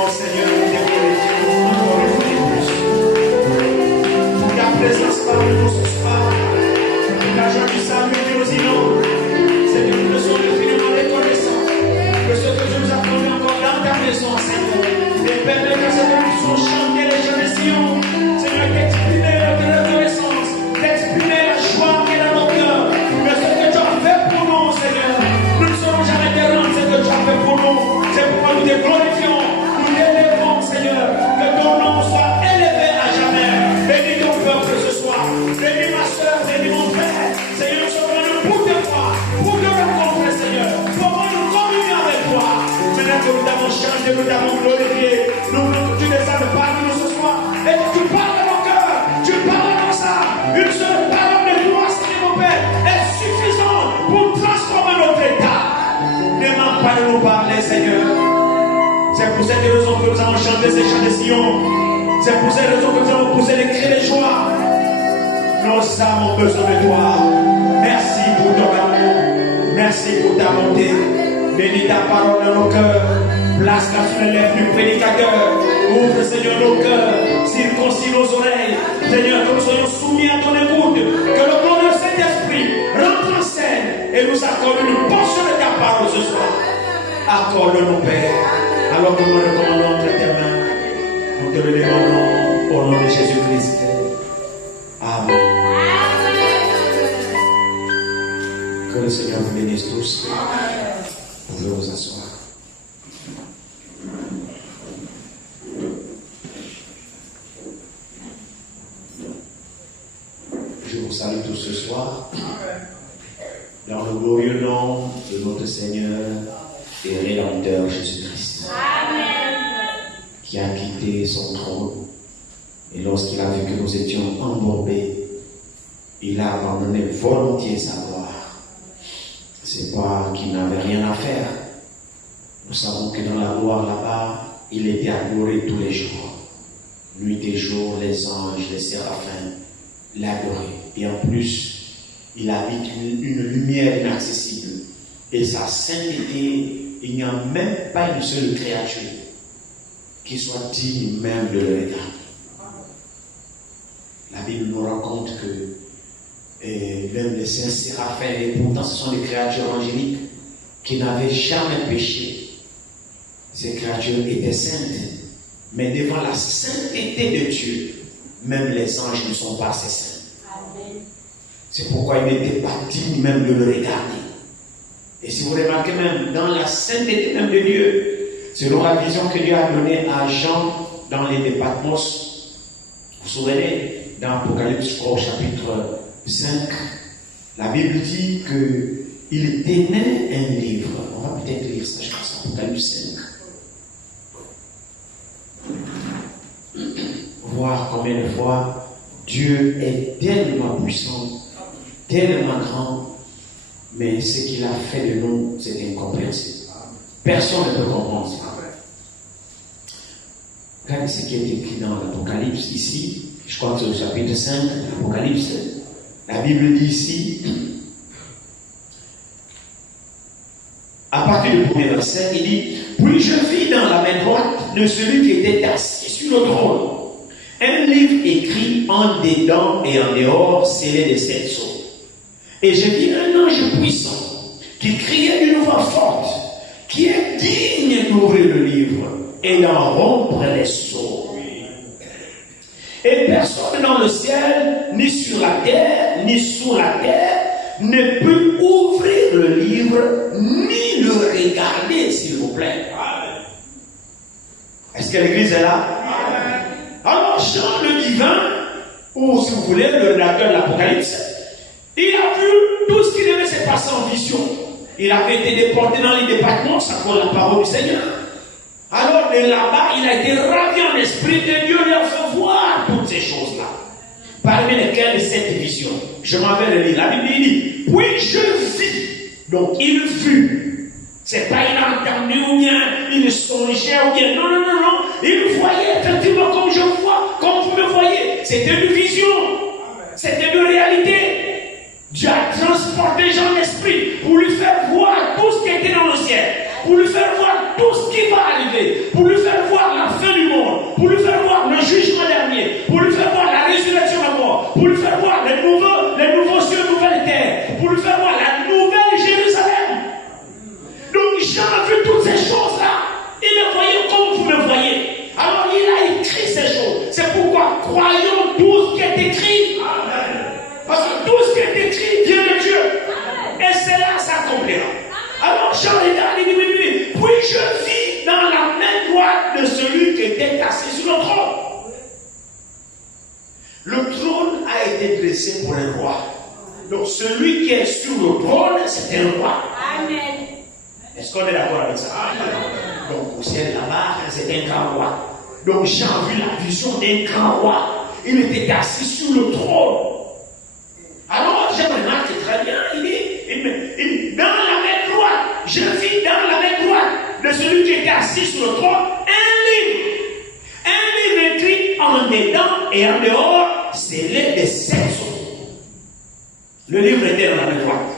bénissons, Seigneur, nous te glorifions encore une fois de plus. Pour ta présence parmi nous ce soir, la joie du salut dit aux innocents, c'est que nous te sommes infiniment reconnaissants que ce que tu nous as donné encore dans ta maison, Seigneur, et permet que ce que nous puissions chanter les jeunes de Sion, Seigneur, d'exprimer notre reconnaissance, d'exprimer la joie qui est dans nos cœurs, que ce que tu as fait pour nous, Seigneur, nous ne serons jamais te rendre ce que tu as fait pour nous. C'est pourquoi nous te glorifions, nous t'élèvons, Seigneur, que ton nom soit élevé à jamais. Bénis ton peuple ce soir, bénis ma soeur, bénis mon frère, Seigneur, nous sommes venus pour te voir, pour te rencontrer, Seigneur, pour nous communier avec toi. Maintenant que nous t'avons changé, nous t'avons glorifié, nous voulons que tu descendes parmi nous ce soir et que tu parles à nos cœurs, tu parles à nos âmes. Une seule parole de toi, Seigneur mon Père, est suffisante pour transformer notre état. Ne manque pas de nous parler, Seigneur. C'est pour cette raison que nous avons chanté ces chants de Sion. C'est pour cette raison que nous avons poussé les cris de joie. Nos âmes ont besoin de toi. Merci pour ton amour. Merci pour ta bonté. Bénis ta parole dans nos cœurs. Place-la sur les lèvres du prédicateur. Ouvre, Seigneur, nos cœurs. Circoncis nos oreilles. Seigneur, que nous soyons soumis à ton écoute. Que le nom de Saint-Esprit rentre en scène et nous accorde une portion de ta parole ce soir. Accorde-nous, Père. Alors que nous recommandons entre tes mains, nous te le demandons au nom de Jésus-Christ. Amen. Que le Seigneur vous bénisse tous. Vous pouvez vous asseoir. Je vous salue tous ce soir dans le glorieux nom de notre Seigneur et Rédempteur Jésus-Christ. Amen. Qui a quitté son trône et lorsqu'il a vu que nous étions embourbés, il a abandonné volontiers sa gloire. C'est pas qu'il n'avait rien à faire. Nous savons que dans la gloire là-bas, il était adoré tous les jours. Nuit et jour, les anges, les séraphins l'adoraient. Et en plus, il habite une lumière inaccessible. Et sa sainteté, il n'y a même pas une seule créature qui soit digne même de le regarder. La Bible nous raconte que même les saints séraphins, et pourtant ce sont des créatures angéliques qui n'avaient jamais péché. Ces créatures étaient saintes, mais devant la sainteté de Dieu, même les anges ne sont pas assez saints. C'est pourquoi ils n'étaient pas dignes même de le regarder. Et si vous remarquez même, dans la sainteté même de Dieu, selon la vision que Dieu a donnée à Jean dans les Patmos, vous vous souvenez, dans Apocalypse au chapitre 5, la Bible dit qu'il tenait un livre. On va peut-être lire ça, je pense, Apocalypse 5. Voir combien de fois Dieu est tellement puissant, tellement grand, mais ce qu'il a fait de nous, c'est incompréhensible. Personne ne peut comprendre ça. Regardez ce qui est écrit dans l'Apocalypse ici. Je crois que c'est au chapitre 5 de l'Apocalypse. La Bible dit ici, à partir du premier verset, il dit: puis je vis dans la main droite de celui qui était assis sur le trône un livre écrit en dedans et en dehors, scellé de 7 sceaux. Et j'ai vu un ange puissant qui criait d'une voix forte, qui est digne d'ouvrir le livre et d'en rompre les sceaux. Et personne dans le ciel, ni sur la terre, ni sous la terre, ne peut ouvrir le livre, ni le regarder, s'il vous plaît. Est-ce que l'église est là? Alors Jean le divin, ou si vous voulez, le rédacteur de l'Apocalypse, il a vu tout ce qui devait se passer en vision. Il avait été déporté dans les départements, ça pour la parole du Seigneur. Alors de là-bas, il a été ravi en esprit de Dieu, lui a fait voir toutes ces choses-là. Parmi lesquelles cette vision, je m'en vais le lire. La Bible dit: puis je vis. Donc il vit. C'est pas il a entendu ou bien il songeait ou bien. Non, non, non, non. Il voyait effectivement comme je vois, comme vous me voyez. C'était une vision. C'était une réalité. Dieu a transporté Jean l'esprit pour lui faire voir tout ce qui était dans le ciel, pour lui faire voir tout ce qui va arriver, pour lui faire voir dressé pour un roi. Donc celui qui est sur le trône, c'est un roi. Amen. Est-ce qu'on est d'accord avec ça? Donc au ciel là-bas, c'est un grand roi. Donc Jean a vu la vision d'un grand roi. Il était assis sur le trône. Alors Jean remarque très bien, il dit, dans la main droite, je vis dans la main droite de celui qui était assis sur le trône, un livre écrit en dedans et en dehors, scellé de 7 sceaux. Le livre était dans la main droite.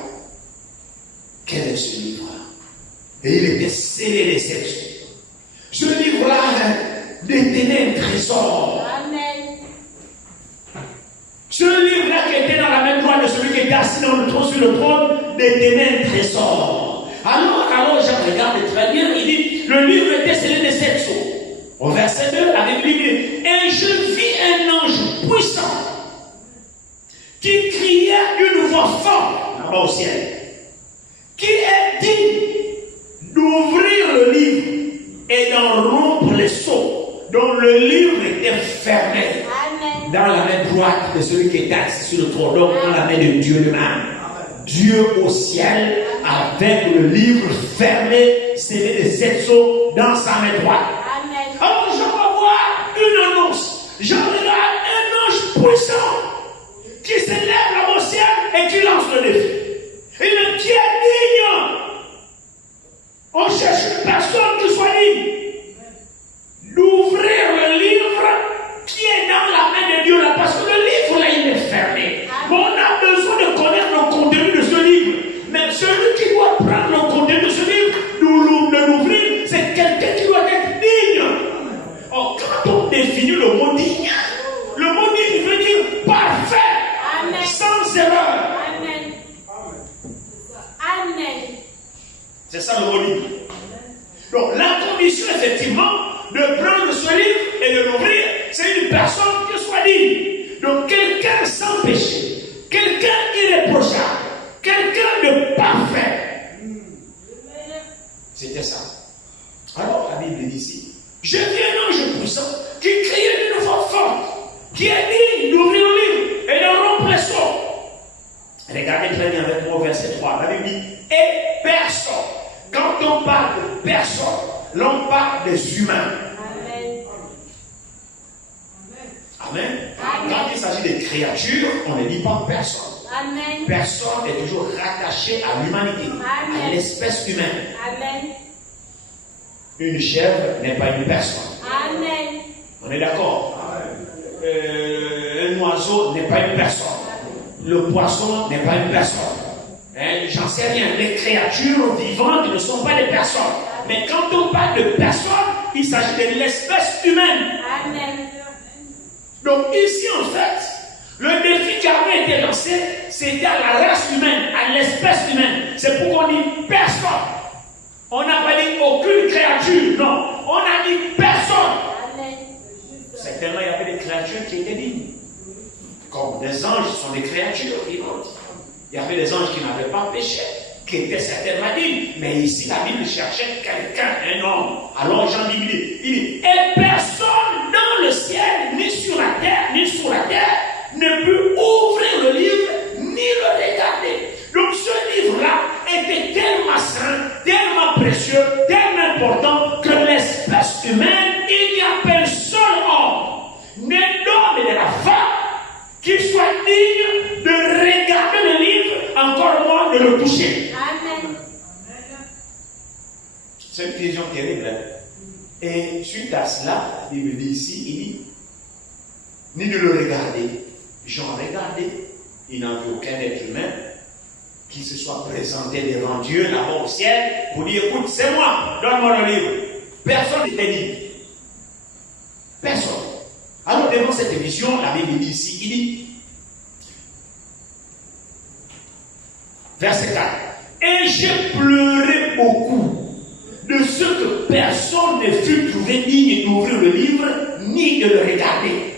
Quel est ce livre? Et il était scellé de 7 sceaux. Ce livre-là détenait un trésor. Amen. Ce livre-là qui était dans la main droite de celui qui était assis sur le trône détenait un trésor. Alors Jean regarde très bien, il dit, le livre était scellé de 7 sceaux. Au verset 2, la Bible dit, et je vis un ange puissant qui criait d'une voix forte là-bas au ciel, qui est digne d'ouvrir le livre et d'en rompre les sceaux, dont le livre était fermé. Amen. Dans la main droite de celui qui est assis sur le trône, donc dans la main de Dieu lui-même. Dieu au ciel avec le livre fermé, scellé de 7 sceaux dans sa main droite. Amen. Alors je vais voir une annonce. Je regarde un ange puissant qui s'élève là au ciel et qui lance le défi. Il me dit, digne. On cherche une personne qui soit digne d'ouvrir le livre qui est dans la main de Dieu là, parce que le livre là il est fermé. Mais on a besoin de connaître le contenu de ce livre. Mais celui qui doit prendre le contenu de ce livre, de l'ouvrir, c'est quelqu'un qui doit être digne. Or, quand on définit le mot digne, le mot digne veut dire parfait. Amen. Sans erreur. Amen. Amen. C'est ça le mot digne. Donc la condition effectivement de prendre ce livre et de l'ouvrir, c'est une personne qui soit digne. Donc quelqu'un sans péché, quelqu'un irréprochable, quelqu'un de parfait. C'était ça. Alors la Bible dit ici, je vis un ange puissant qui criait d'une voix forte, qui est digne d'ouvrir le livre et de rompre les sceaux. Regardez très bien avec moi au verset 3. La Bible dit, et personne. Quand on parle de personne, l'on parle des humains. Amen. Amen. Amen. Quand il s'agit des créatures, on ne dit pas personne. Amen. Personne est toujours rattaché à l'humanité, à l'espèce humaine. Amen. Une chèvre n'est pas une personne. Amen. On est d'accord? Un oiseau n'est pas une personne. Le poisson n'est pas une personne. J'en sais rien. Les créatures vivantes ne sont pas des personnes. Mais quand on parle de personnes, il s'agit de l'espèce humaine. Amen. Donc ici, en fait, le défi qui avait été lancé, c'était à la race humaine, à l'espèce humaine. C'est pourquoi on dit personne. On n'a pas dit aucune créature. Non, on a dit personne. Amen. Certainement, il y avait des créatures qui étaient dignes. Comme des anges sont des créatures vivantes. Il y avait des anges qui n'avaient pas péché, qui étaient certainement dignes. Mais ici, la Bible cherchait quelqu'un, un homme. Alors Jean dit, il dit, et personne dans le ciel, ni sur la terre, ne peut ouvrir le livre, ni le regarder. Donc ce livre-là était tellement saint, tellement précieux, tellement important, que l'espèce humaine, il n'y a qu'un seul homme, né d'homme et de la femme, qui soit digne de regarder le livre, encore moins de le toucher. Amen. C'est une vision terrible. Et suite à cela, la Bible dit ici, il dit, ni de le regarder. Jean regardé, il n'a vu aucun être humain qui se soit présenté devant Dieu là-bas au ciel pour dire, écoute, c'est moi, donne-moi le livre. Personne n'était digne. Personne. Alors devant cette vision, la Bible dit ici, il dit, verset 4, et j'ai pleuré beaucoup de ce que personne ne fut trouvé digne d'ouvrir le livre ni de le regarder.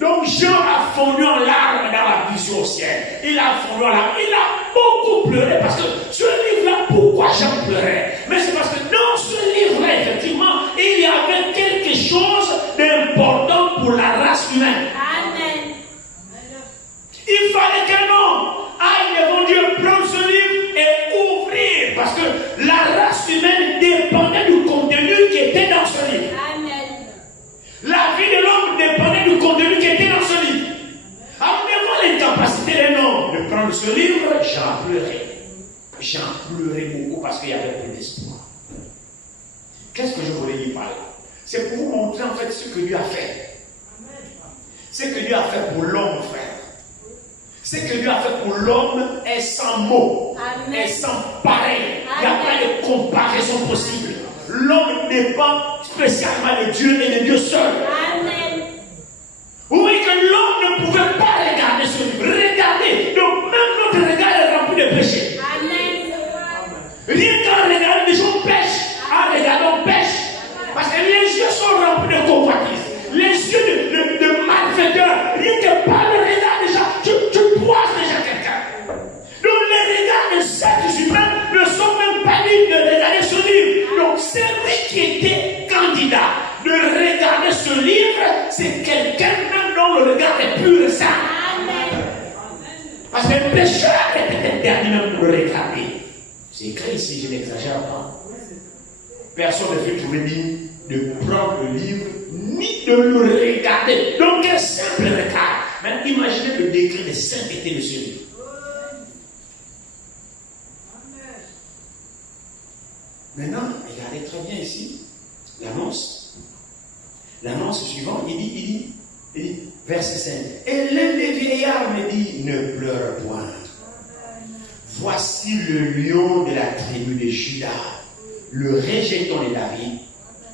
Donc Jean a fondu en larmes dans la vision au ciel. Il a fondu en larmes. Il a beaucoup pleuré parce que ce livre-là, pourquoi Jean pleurait? Mais c'est parce que dans ce livre-là, effectivement, il y avait quelque chose d'important pour la race humaine. Amen. C'est pour vous montrer en fait ce que Dieu a fait. Ce que Dieu a fait pour l'homme, frère. Ce que Dieu a fait pour l'homme est sans mots, est sans pareil. Il n'y a pas de comparaison possible. L'homme dépend spécialement de Dieu et de Dieu seul. Amen. Vous voyez que l'homme ne pouvait pas regarder ce livre. Regardez. Donc même notre regard est rempli de péché. Amen. Rien qu'en regardant, les gens pêchent. En regardant, on pêche. Parce que les yeux sont remplis de convoitise. Les yeux de malfaiteurs. Rien que par le regard déjà, tu poisses déjà quelqu'un. Donc les regards de cette suprême ne sont même pas dignes de regarder ce livre. Donc c'est lui qui était candidat de regarder ce livre. C'est quelqu'un même dont le regard est pur et saint. Amen. Parce que le pécheur était interdit même pour le regarder. C'est écrit ici, je n'exagère pas. Personne ne fut trouvé digne de prendre le livre ni de le regarder. Donc un simple regard. Maintenant imaginez le degré de sainteté de ce livre. Maintenant, regardez très bien ici l'annonce. L'annonce suivante, il dit, verset 5. Et l'un des vieillards me dit, ne pleure point. Voici le lion de la tribu de Juda, le rejeton de David,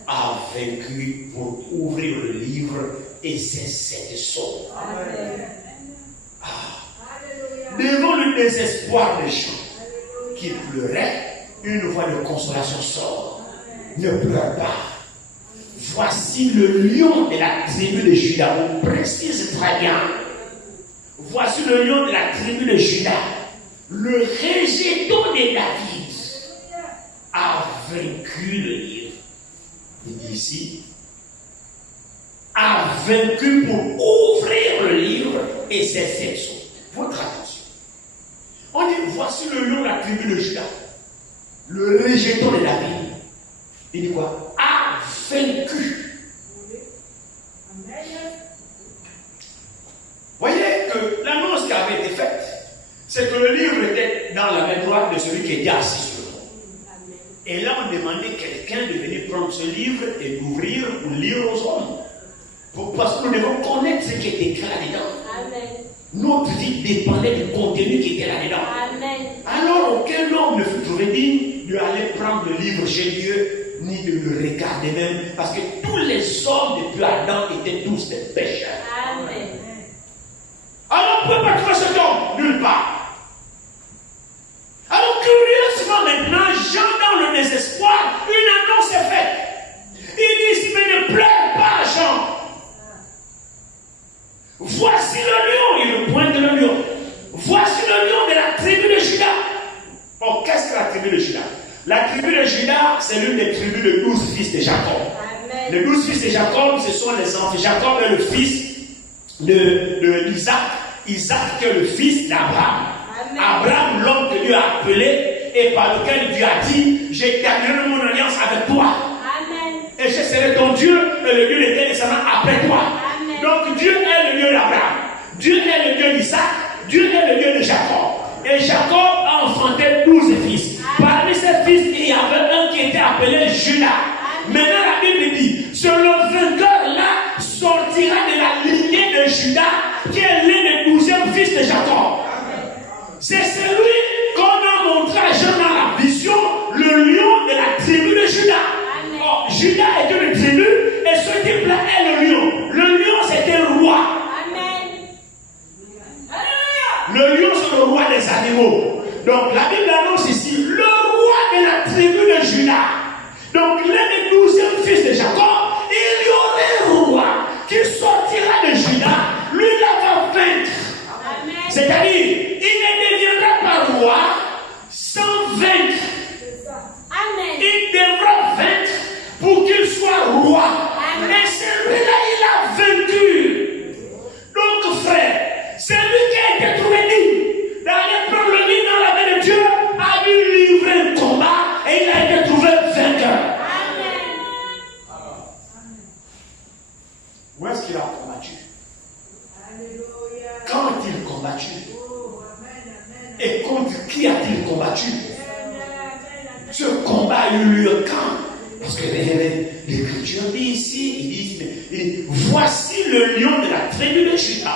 a vaincu pour ouvrir le livre et ses 7 sceaux. Devant le désespoir des gens qui pleuraient, une voix de consolation sort. Ne pleure pas. Voici le lion de la tribu de Juda. On précise très bien. Voici le lion de la tribu de Juda. Le rejeton de David a vaincu le livre. Il dit ici, a vaincu pour ouvrir le livre et ses 7 sceaux. Votre attention. On dit, voici le lion de la tribu de Juda. Le rejeton de David. Il dit quoi? A vaincu. Voyez que l'annonce qui avait été faite, c'est que le livre était dans la main droite de celui qui était assis sur le trône. Et là, on demandait quelqu'un de venir prendre ce livre et d'ouvrir ou lire aux hommes. Parce que nous devons connaître ce qui était écrit là-dedans. Amen. Notre vie dépendait du contenu qui était là-dedans. Amen. Alors, aucun homme ne fut trouvé digne d'aller prendre le livre chez Dieu, ni de le regarder même, parce que tous les hommes depuis Adam étaient tous des pécheurs. Amen. Alors, on ne peut pas trouver cet homme nulle part. Alors, curieusement maintenant, Jean, dans le désespoir, une annonce est faite. Il dit, mais ne pleure pas, Jean. Voici le lion, il pointe le lion. Voici le lion de la tribu de Juda. Oh, qu'est-ce que la tribu de Juda? La tribu de Juda, c'est l'une des tribus de 12 fils de Jacob. Amen. Les 12 fils de Jacob, ce sont les enfants. Jacob est le fils d'Isaac. Isaac qui est le fils d'Abraham. Abraham, l'homme que Dieu a appelé et par lequel Dieu a dit, j'établirai mon alliance avec toi. Amen. Et je serai ton Dieu et le Dieu de tes descendants après toi. Amen. Donc Dieu est le Dieu d'Abraham. Dieu est le Dieu d'Isaac. Dieu est le Dieu de Jacob. Et Jacob a enfanté 12 fils. Parmi ces fils, il y avait un qui était appelé Judas. Maintenant la Bible dit, ce vainqueur-là sortira de la lignée de Judas, qui est l'un des 12e fils de Jacob. C'est celui qu'on a montré à Jean dans la vision, le lion de la tribu de Judas. Oh, Judas était une tribu, et ce type-là est le lion. Le lion, c'était le roi. Amen. Le lion, c'est le roi des animaux. Donc la Bible annonce ici, le roi de la tribu de Judas. Donc l'un des 12e fils de Jacob, il y aurait un roi qui sortira de Judas, lui là va vaincre. C'est-à-dire, il ne deviendra pas roi sans vaincre. Amen. Il devra vaincre pour qu'il soit roi. Et celui-là, il a vaincu. Donc, frère, celui qui a été trouvé digne d'aller prendre le livre dans la main de Dieu a dû livrer un combat et il a été trouvé vainqueur. Amen. Où est-ce qu'il a combattu? Quand a-t-il combattu? Et contre qui a-t-il combattu? Ce combat a eu lieu quand? Parce que l'Écriture dit ici, ils disent, mais, voici le lion de la tribu de Juda,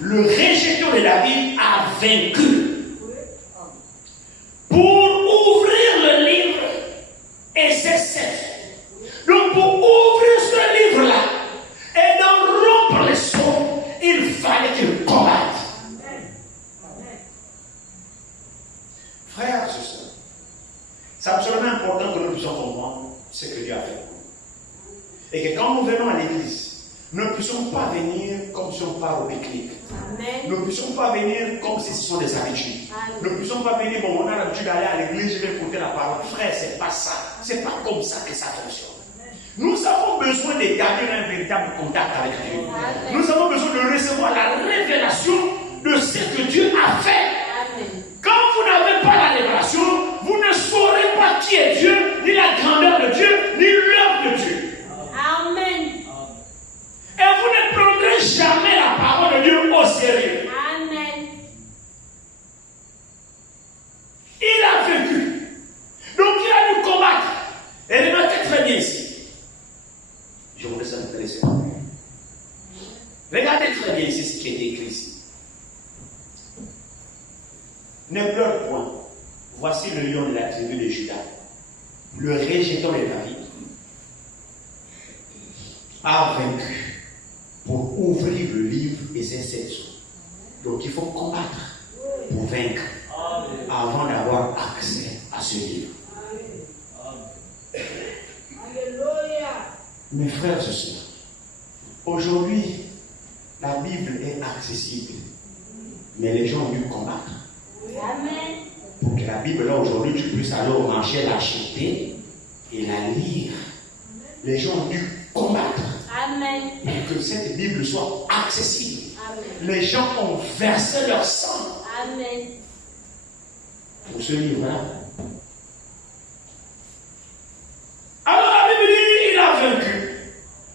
le rejeton de David a vaincu. Pour ouvrir le livre et ses sept. Donc pour ouvrir ce livre-là et d'en rompre les sceaux, il fallait qu'il combatte. Frères et sœurs, c'est absolument important que nous puissions comprendre ce que Dieu a fait pour nous. Et que quand nous venons à l'église, nous ne puissions pas venir comme si on part au pique-nique. Nous ne puissions pas venir comme si ce sont des habitudes. Nous ne puissions pas venir, bon, on a l'habitude d'aller à l'église, je vais écouter la parole. Frère, c'est pas ça. C'est pas comme ça que ça fonctionne. Nous avons besoin de garder un véritable contact avec Dieu. Nous avons besoin de recevoir la révélation de ce que Dieu a fait. Quand vous n'avez pas la révélation, vous ne saurez pas qui est Dieu, ni la grandeur de Dieu, ni l'œuvre de Dieu. Amen. Et vous ne prendrez jamais la parole de Dieu au sérieux. Amen. Il a vécu. Donc il a dû combattre. Et remarquez très bien ici. Je vous laisse un peu laisser. Regardez très bien ici ce qui est écrit ici. Ne pleure point. Voici le lion de la tribu de Juda, le rejeton de David, a vaincu pour ouvrir le livre et ses sept sceaux. Donc il faut combattre pour vaincre avant d'avoir accès à ce livre. Alléluia. Mes frères et sœurs, aujourd'hui, la Bible est accessible, mais les gens ont dû combattre. Amen. Pour que la Bible, là, aujourd'hui, tu puisses aller au marché l'acheter et la lire. Les gens ont dû combattre. Amen. Pour que cette Bible soit accessible. Amen. Les gens ont versé leur sang Amen. pour ce livre-là. Alors la Bible dit, il a vaincu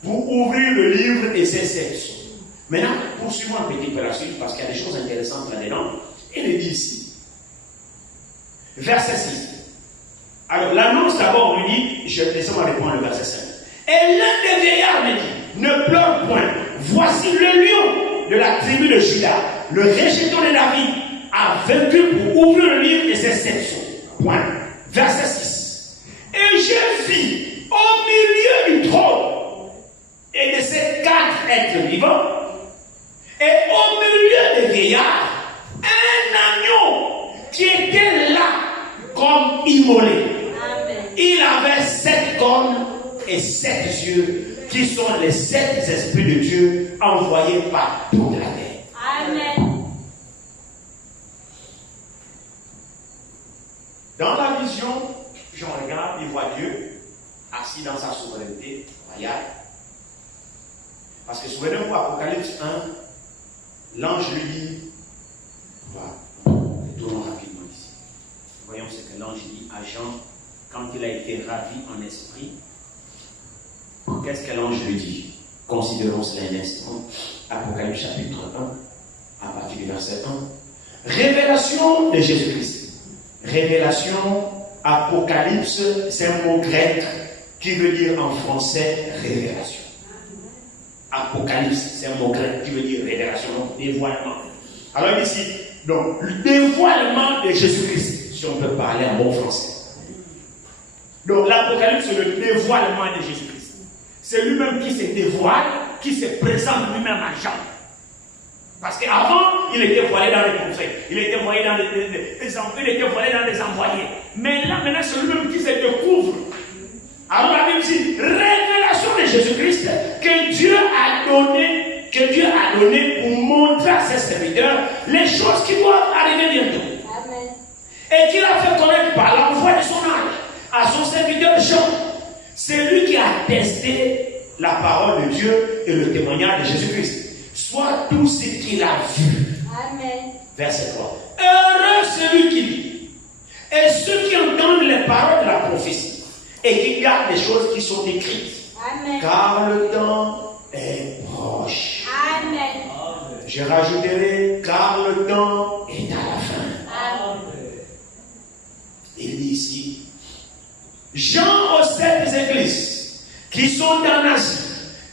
pour ouvrir le livre et ses sections. Maintenant, poursuivons un petit peu la suite parce qu'il y a des choses intéressantes là-dedans. Il dit ici, verset 6. Alors l'annonce d'abord lui dit, laissez-moi répondre le verset 5. Et l'un des vieillards me dit, ne pleure point, voici le lion de la tribu de Juda, le rejeton de David, a vaincu pour ouvrir le livre et ses sections. Point. Verset 6. Et je vis au milieu du trône et de ces quatre êtres vivants, et au milieu des vieillards, un agneau qui était là comme immolé. Amen. Il avait 7 cornes et 7 yeux, qui sont les 7 esprits de Dieu envoyés par toute la terre. Amen. Dans la vision, je regarde et vois Dieu assis dans sa souveraineté royale. Parce que souvenez-vous, Apocalypse 1, l'ange lui dit, voilà, tournons rapidement ici. Voyons ce que l'ange dit à Jean quand il a été ravi en esprit. Qu'est-ce que l'ange lui dit? Considérons cela un instant. Apocalypse chapitre 1, à partir du verset 1. Révélation de Jésus-Christ. Révélation, Apocalypse, c'est un mot grec qui veut dire en français révélation. Apocalypse, c'est un mot grec qui veut dire révélation, donc dévoilement. Alors ici, donc, le dévoilement de Jésus-Christ, si on peut parler en bon français. Donc l'Apocalypse, c'est le dévoilement de Jésus-Christ. C'est lui-même qui se dévoile, qui se présente lui-même à Jean. Parce qu'avant, il était voilé dans les prophètes, il était voilé dans les envoyés. Mais là, maintenant, c'est lui-même qui se découvre. Alors la Bible dit, révélation de Jésus-Christ que Dieu a donné pour montrer à ses serviteurs les choses qui doivent arriver bientôt. Amen. Et qu'il a fait connaître par l'envoi de son ange à son serviteur Jean. C'est lui qui a testé la parole de Dieu et le témoignage de Jésus-Christ. Soit tout ce qu'il a vu. Amen. Verset 3. Heureux celui qui lit et ceux qui entendent les paroles de la prophétie et qui gardent les choses qui sont écrites. Amen. Car le temps est proche. Amen. Je rajouterai car le temps est à la fin. Amen. Il dit ici, Jean aux 7 églises qui sont en Asie,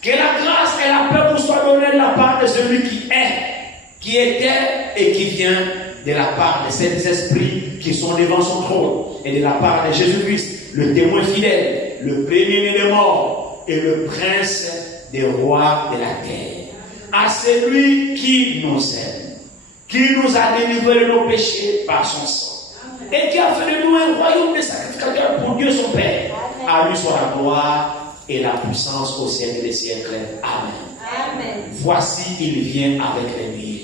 que la grâce et la paix vous soient données de la part de celui qui est, qui était et qui vient, de la part de ces esprits qui sont devant son trône, et de la part de Jésus-Christ, le témoin fidèle, le premier-né des morts et le prince des rois de la terre. À celui qui nous aime, qui nous a délivrés de nos péchés par son sang, et qui a fait de nous un royaume de sacrificateurs pour Dieu son Père. À lui soit la gloire et la puissance au siècle des siècles. Amen. Amen. Voici, il vient avec les mille,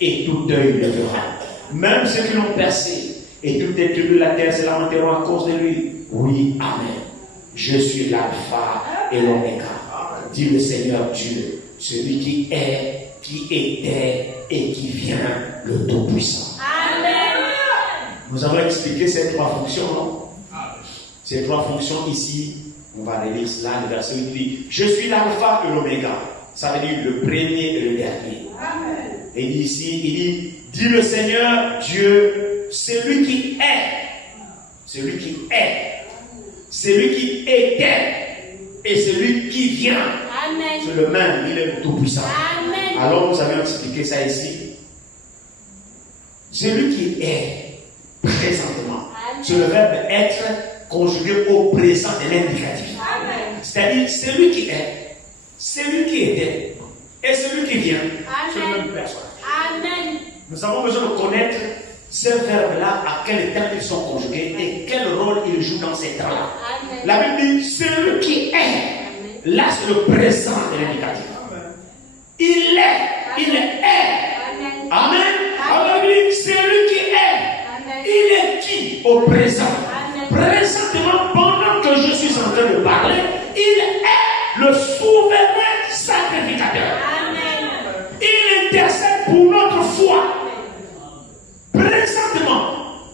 et tout œil le verra. Même ceux qui l'ont percé, et tout être de la terre se lamenteront à cause de lui. Oui, amen. Je suis l'alpha et l'oméga, dit le Seigneur Dieu, celui qui est, qui était et qui vient, le Tout-Puissant. Amen. Nous avons expliqué ces trois fonctions, non? Ces trois fonctions ici, on va relire cela, le verset 8 dit, je suis l'alpha et l'oméga. Ça veut dire le premier et le dernier. Amen. Et il dit ici, il dit le Seigneur Dieu, celui qui est, celui qui est, celui qui était et celui qui vient. Amen. C'est le même, il est le Tout-Puissant. Amen. Alors nous avons expliqué ça ici. Celui qui est présentement, c'est le verbe être conjugué au présent de l'indicatif. C'est-à-dire celui qui est, celui qui était et celui qui vient. C'est la même personne. Amen. Nous avons besoin de connaître ces verbes-là, à quel temps ils sont conjugués et quel rôle ils jouent dans ces temps-là. La Bible dit celui qui est. Là, c'est le présent de l'indicatif. Il est. Il est. Amen. Alors, la Bible dit celui qui est. Il est qui au présent? Présentement, pendant que je suis en train de parler, il est le souverain sacrificateur. Il intercède pour notre foi. Présentement,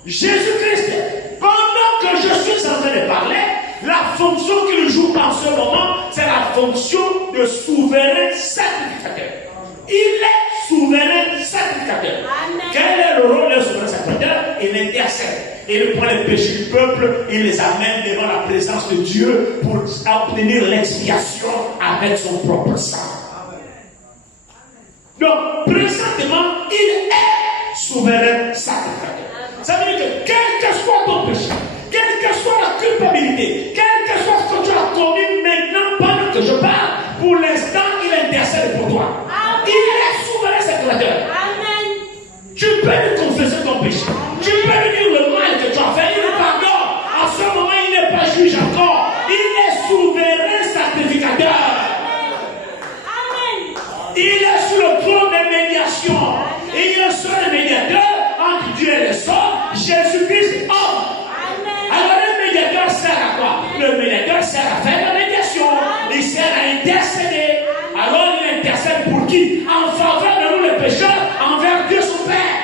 Jésus-Christ, pendant que je suis en train de parler, la fonction qu'il joue en ce moment, c'est la fonction de souverain sacrificateur. Il est souverain sacrificateur. Quel est le rôle du souverain sacrificateur? Il intercède. Il prend les péchés du peuple, il les amène devant la présence de Dieu pour obtenir l'expiation avec son propre sang. Donc, présentement, il est souverain sacrificateur. Ça veut dire que quel que soit ton péché, quelle que soit la culpabilité, quel que soit ce que tu as commis maintenant pendant que je parle, pour l'instant, il intercède pour toi. Il est souverain sacrificateur. Tu peux lui confesser ton péché. Tu peux lui dire le mal que tu as fait. Il le pardonne. En ce moment, il n'est pas juge encore. Il est souverain sacrificateur. Il est sur le trône de médiation. Et il est seul le médiateur entre Dieu et les hommes. Jésus-Christ, homme. Alors le médiateur sert à quoi? Le médiateur sert à faire la médiation. Il sert à intercéder. Alors il intercède pour qui? En faveur de nous les pécheurs, envers Dieu son Père.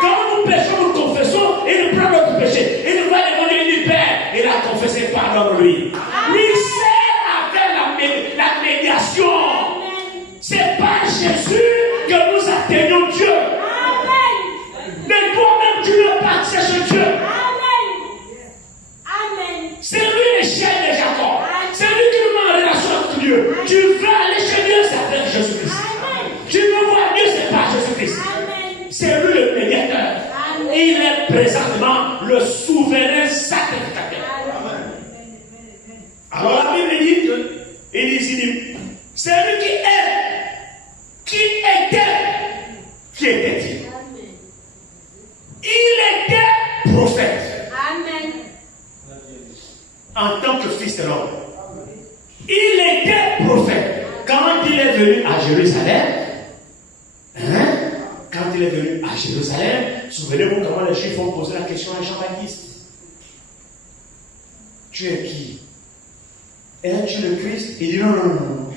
Quand nous péchons, nous confessons, il nous prend notre péché. Il nous va demander, il dit Père, il a confessé, pardonne-lui. Lui sert à faire la médiation. C'est par Jésus que nous atteignons Dieu. Mais toi-même, tu ne pas chercher Dieu. C'est lui le chien de Jacob. C'est lui qui nous met en relation avec Dieu. Tu veux aller chez Dieu, c'est avec Jésus-Christ. Tu veux voir Dieu, c'est par Jésus-Christ. C'est lui le médiateur. Il est présentement le souverain sacrificateur. Alors la Bible dit que, il dit, c'est lui qui était-il? Il était prophète. En tant que fils de l'homme. Il était prophète. Quand il est venu à Jérusalem, quand il est venu à Jérusalem, souvenez-vous comment les Juifs ont posé la question à Jean-Baptiste. Tu es qui? Es-tu le Christ? Il dit non.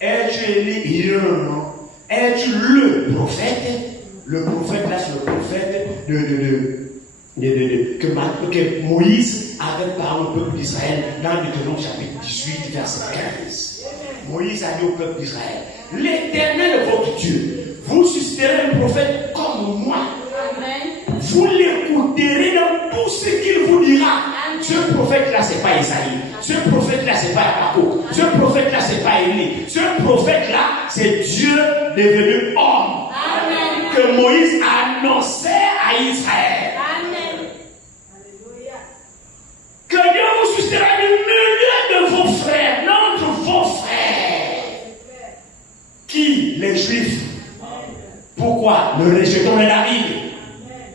Es-tu Élie? Il dit non. Es-tu le prophète? Le prophète, là, c'est le prophète que Moïse avait parlé au peuple d'Israël dans Deutéronome chapitre 18, verset 15. Moïse a dit au peuple d'Israël, l'Éternel est votre Dieu. Vous susciterez un prophète comme moi. Vous l'écouterez dans tout ce qu'il vous dira. Ce prophète-là, c'est pas Isaïe. Ce prophète-là, c'est pas Habakkuk. Ce prophète-là, c'est pas Élie. Ce prophète-là, c'est Dieu devenu homme. Amen. Que Moïse annonçait à Israël. Amen. Que Dieu vous suscitera du milieu de vos frères, non de vos frères. Qui? Les Juifs. Pourquoi? Le rejeton de David.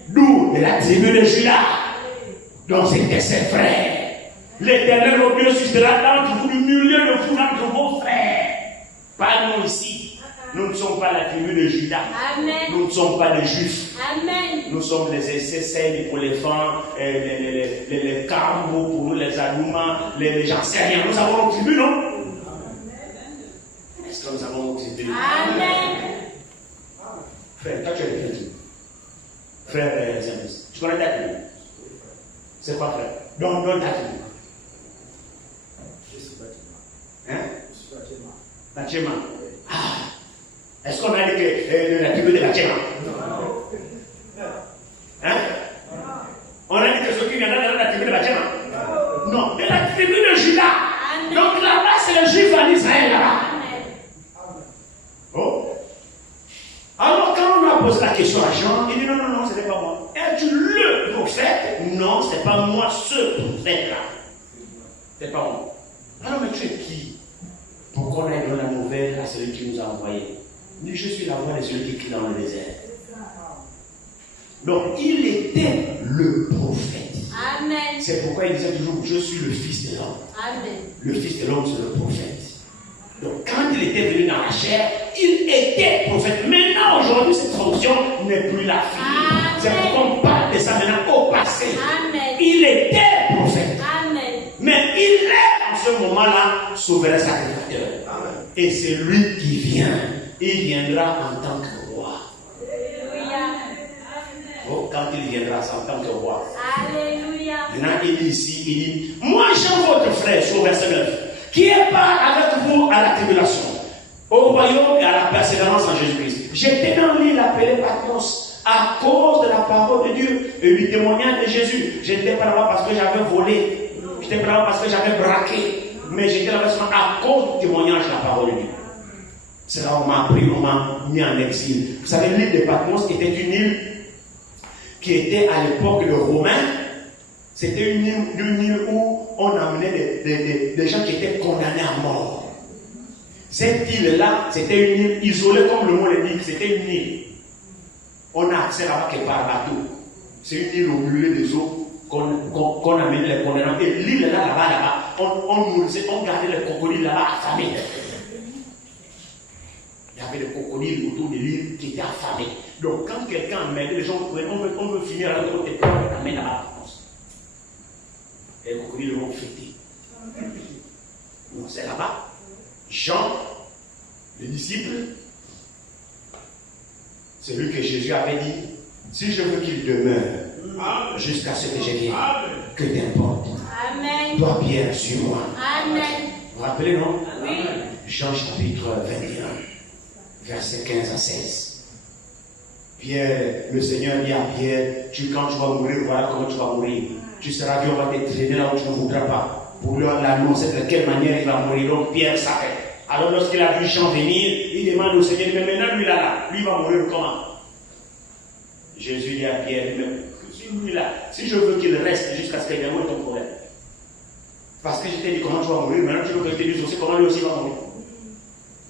D'où? De la tribu de Judas. Donc c'était ses frères. L'Éternel, au Dieu, suscitera d'entre vous du milieu de vous, d'entre vos frères. Pas nous ici. Nous ne sommes pas la tribu de Judas. Amen. Nous ne sommes pas des Juifs. Amen. Nous sommes les SSL pour les femmes, les Kambo pour nous, les Anouma, les gens sérieux. Nous avons nos tribus, non? Est-ce que nous avons nos tribus? Amen. Frère, toi tu es le chrétien. Frère Zemis, tu connais ta tribu? C'est quoi, frère? Donne ta tribu. Je suis bâtiment. Hein? Je suis bâtiment. Bâtiment. Ah! Est-ce qu'on a dit que la tribu de bâtiment? Hein? On a dit que ceux qui viennent de la tribu de bâtiment? Non, de la tribu de Judas. Donc là-bas, c'est le juif en Israël là-bas. Oh. Alors quand on a posé la question à Jean, il dit non, ce n'est pas moi. Es-tu le prophète? Non, ce n'est pas moi ce prophète-là. Ce n'est pas moi. Alors mais tu es qui? Pour qu'on aille donner la nouvelle à celui qui nous a envoyés. Il dit, je suis la voix de celui qui crie dans le désert. Donc il était le prophète. Amen. C'est pourquoi il disait toujours, je suis le fils de l'homme. Amen. Le fils de l'homme, c'est le prophète. Donc quand il était venu dans la chair, il était prophète. Maintenant, aujourd'hui, cette fonction n'est plus la fille. C'est pourquoi on parle de ça maintenant au passé. Amen. Il était prophète. Amen. Mais il est en ce moment-là souverain sacrificateur. Et c'est lui qui vient. Il viendra en tant que roi. Alléluia. Oh, quand il viendra en tant que roi. Alléluia. Maintenant, il dit ici, il dit, moi Jean votre frère, sur verset 9, qui est pas avec vous à la tribulation, au royaume et à la persévérance en Jésus-Christ. J'étais dans l'île appelée Patmos à cause de la parole de Dieu et du témoignage de Jésus. J'étais pas là-bas parce que j'avais volé. J'étais pas là-bas parce que j'avais braqué. Mais j'étais là-bas seulement à cause du témoignage de la parole de Dieu. C'est là où on m'a pris, on m'a mis en exil. Vous savez, l'île de Patmos était une île qui était à l'époque de Romains. C'était une île où on amenait des gens qui étaient condamnés à mort. Cette île-là, c'était une île isolée, comme le mot le dit, c'était une île. On a accès là-bas que par bateau. C'est une île au milieu des eaux qu'on amenait les condamnés. Et l'île là-bas, on nourrissait, on gardait les crocodiles là-bas affamés. Il y avait des crocodiles autour de l'île qui étaient affamés. Donc quand quelqu'un emmène les gens, on veut finir à l'autre côté, on amène là-bas. Les crocodiles vont fêter. Donc c'est là-bas. Jean, le disciple, c'est lui que Jésus avait dit, si je veux qu'il demeure jusqu'à ce que je vienne, que t'importe. Amen. Toi, Pierre, suis-moi. Amen. Vous vous rappelez, non? Oui. Jean chapitre 21, versets 15 à 16. Pierre, le Seigneur dit à Pierre, quand tu vas mourir, voilà comment tu vas mourir. Tu seras Dieu, on va te traîner là où tu ne voudras pas. Pour lui l'annoncer de quelle manière il va mourir. Donc Pierre savait. Alors lorsqu'il a vu Jean venir, il demande au Seigneur, mais maintenant lui là, lui va mourir comment? Jésus dit à Pierre, mais lui là, si je veux qu'il reste jusqu'à ce qu'il vienne, où est ton problème? Parce que je t'ai dit comment tu vas mourir, maintenant tu veux que je te dise aussi comment lui aussi va mourir.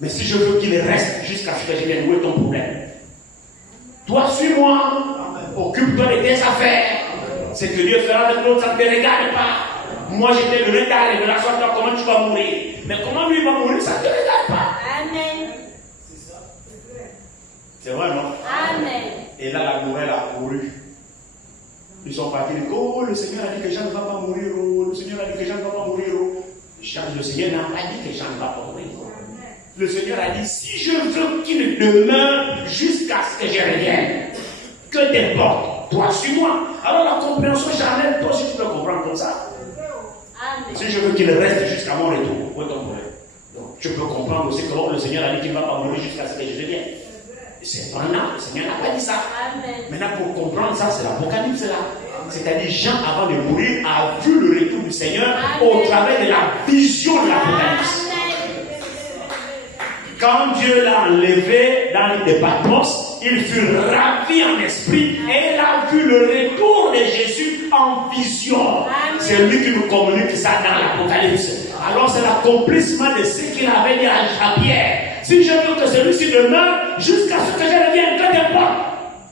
Mais si je veux qu'il reste jusqu'à ce que je vienne, où est ton problème? Toi, suis-moi, occupe-toi de tes affaires. C'est que Dieu fera avec l'autre, ça ne te regarde pas. Moi, j'étais le regard de la sorte, comment tu vas mourir. Mais comment lui va mourir, ça ne te regarde pas. Amen. C'est vrai, non? Amen. Et là, la nouvelle a couru. Ils sont partis, ils disent, oh, le Seigneur a dit que Jean ne va pas mourir. Oh, le Seigneur a dit que Jean ne va pas mourir. Oh. Le Seigneur n'a pas dit que Jean ne va pas mourir. Le Seigneur a dit, si je veux qu'il demeure jusqu'à ce que je revienne, que t'importe, toi, suis-moi. Alors la compréhension charnelle, toi aussi tu peux comprendre comme ça. Amen. Si je veux qu'il reste jusqu'à mon retour, où est ton problème? Donc tu peux comprendre aussi comment le Seigneur a dit qu'il ne va pas mourir jusqu'à ce que je revienne. Cependant, le Seigneur n'a pas dit ça. Amen. Maintenant, pour comprendre ça, c'est l'Apocalypse là. C'est-à-dire Jean, avant de mourir, a vu le retour du Seigneur au travers de la vision de l'Apocalypse. Quand Dieu l'a enlevé dans l'île de Patmos, il fut ravi en esprit et il a vu le retour de Jésus en vision. C'est lui qui nous communique ça dans l'Apocalypse. Alors c'est l'accomplissement de ce qu'il avait dit à Pierre. Si je veux que celui-ci demeure jusqu'à ce que je revienne, que n'importe.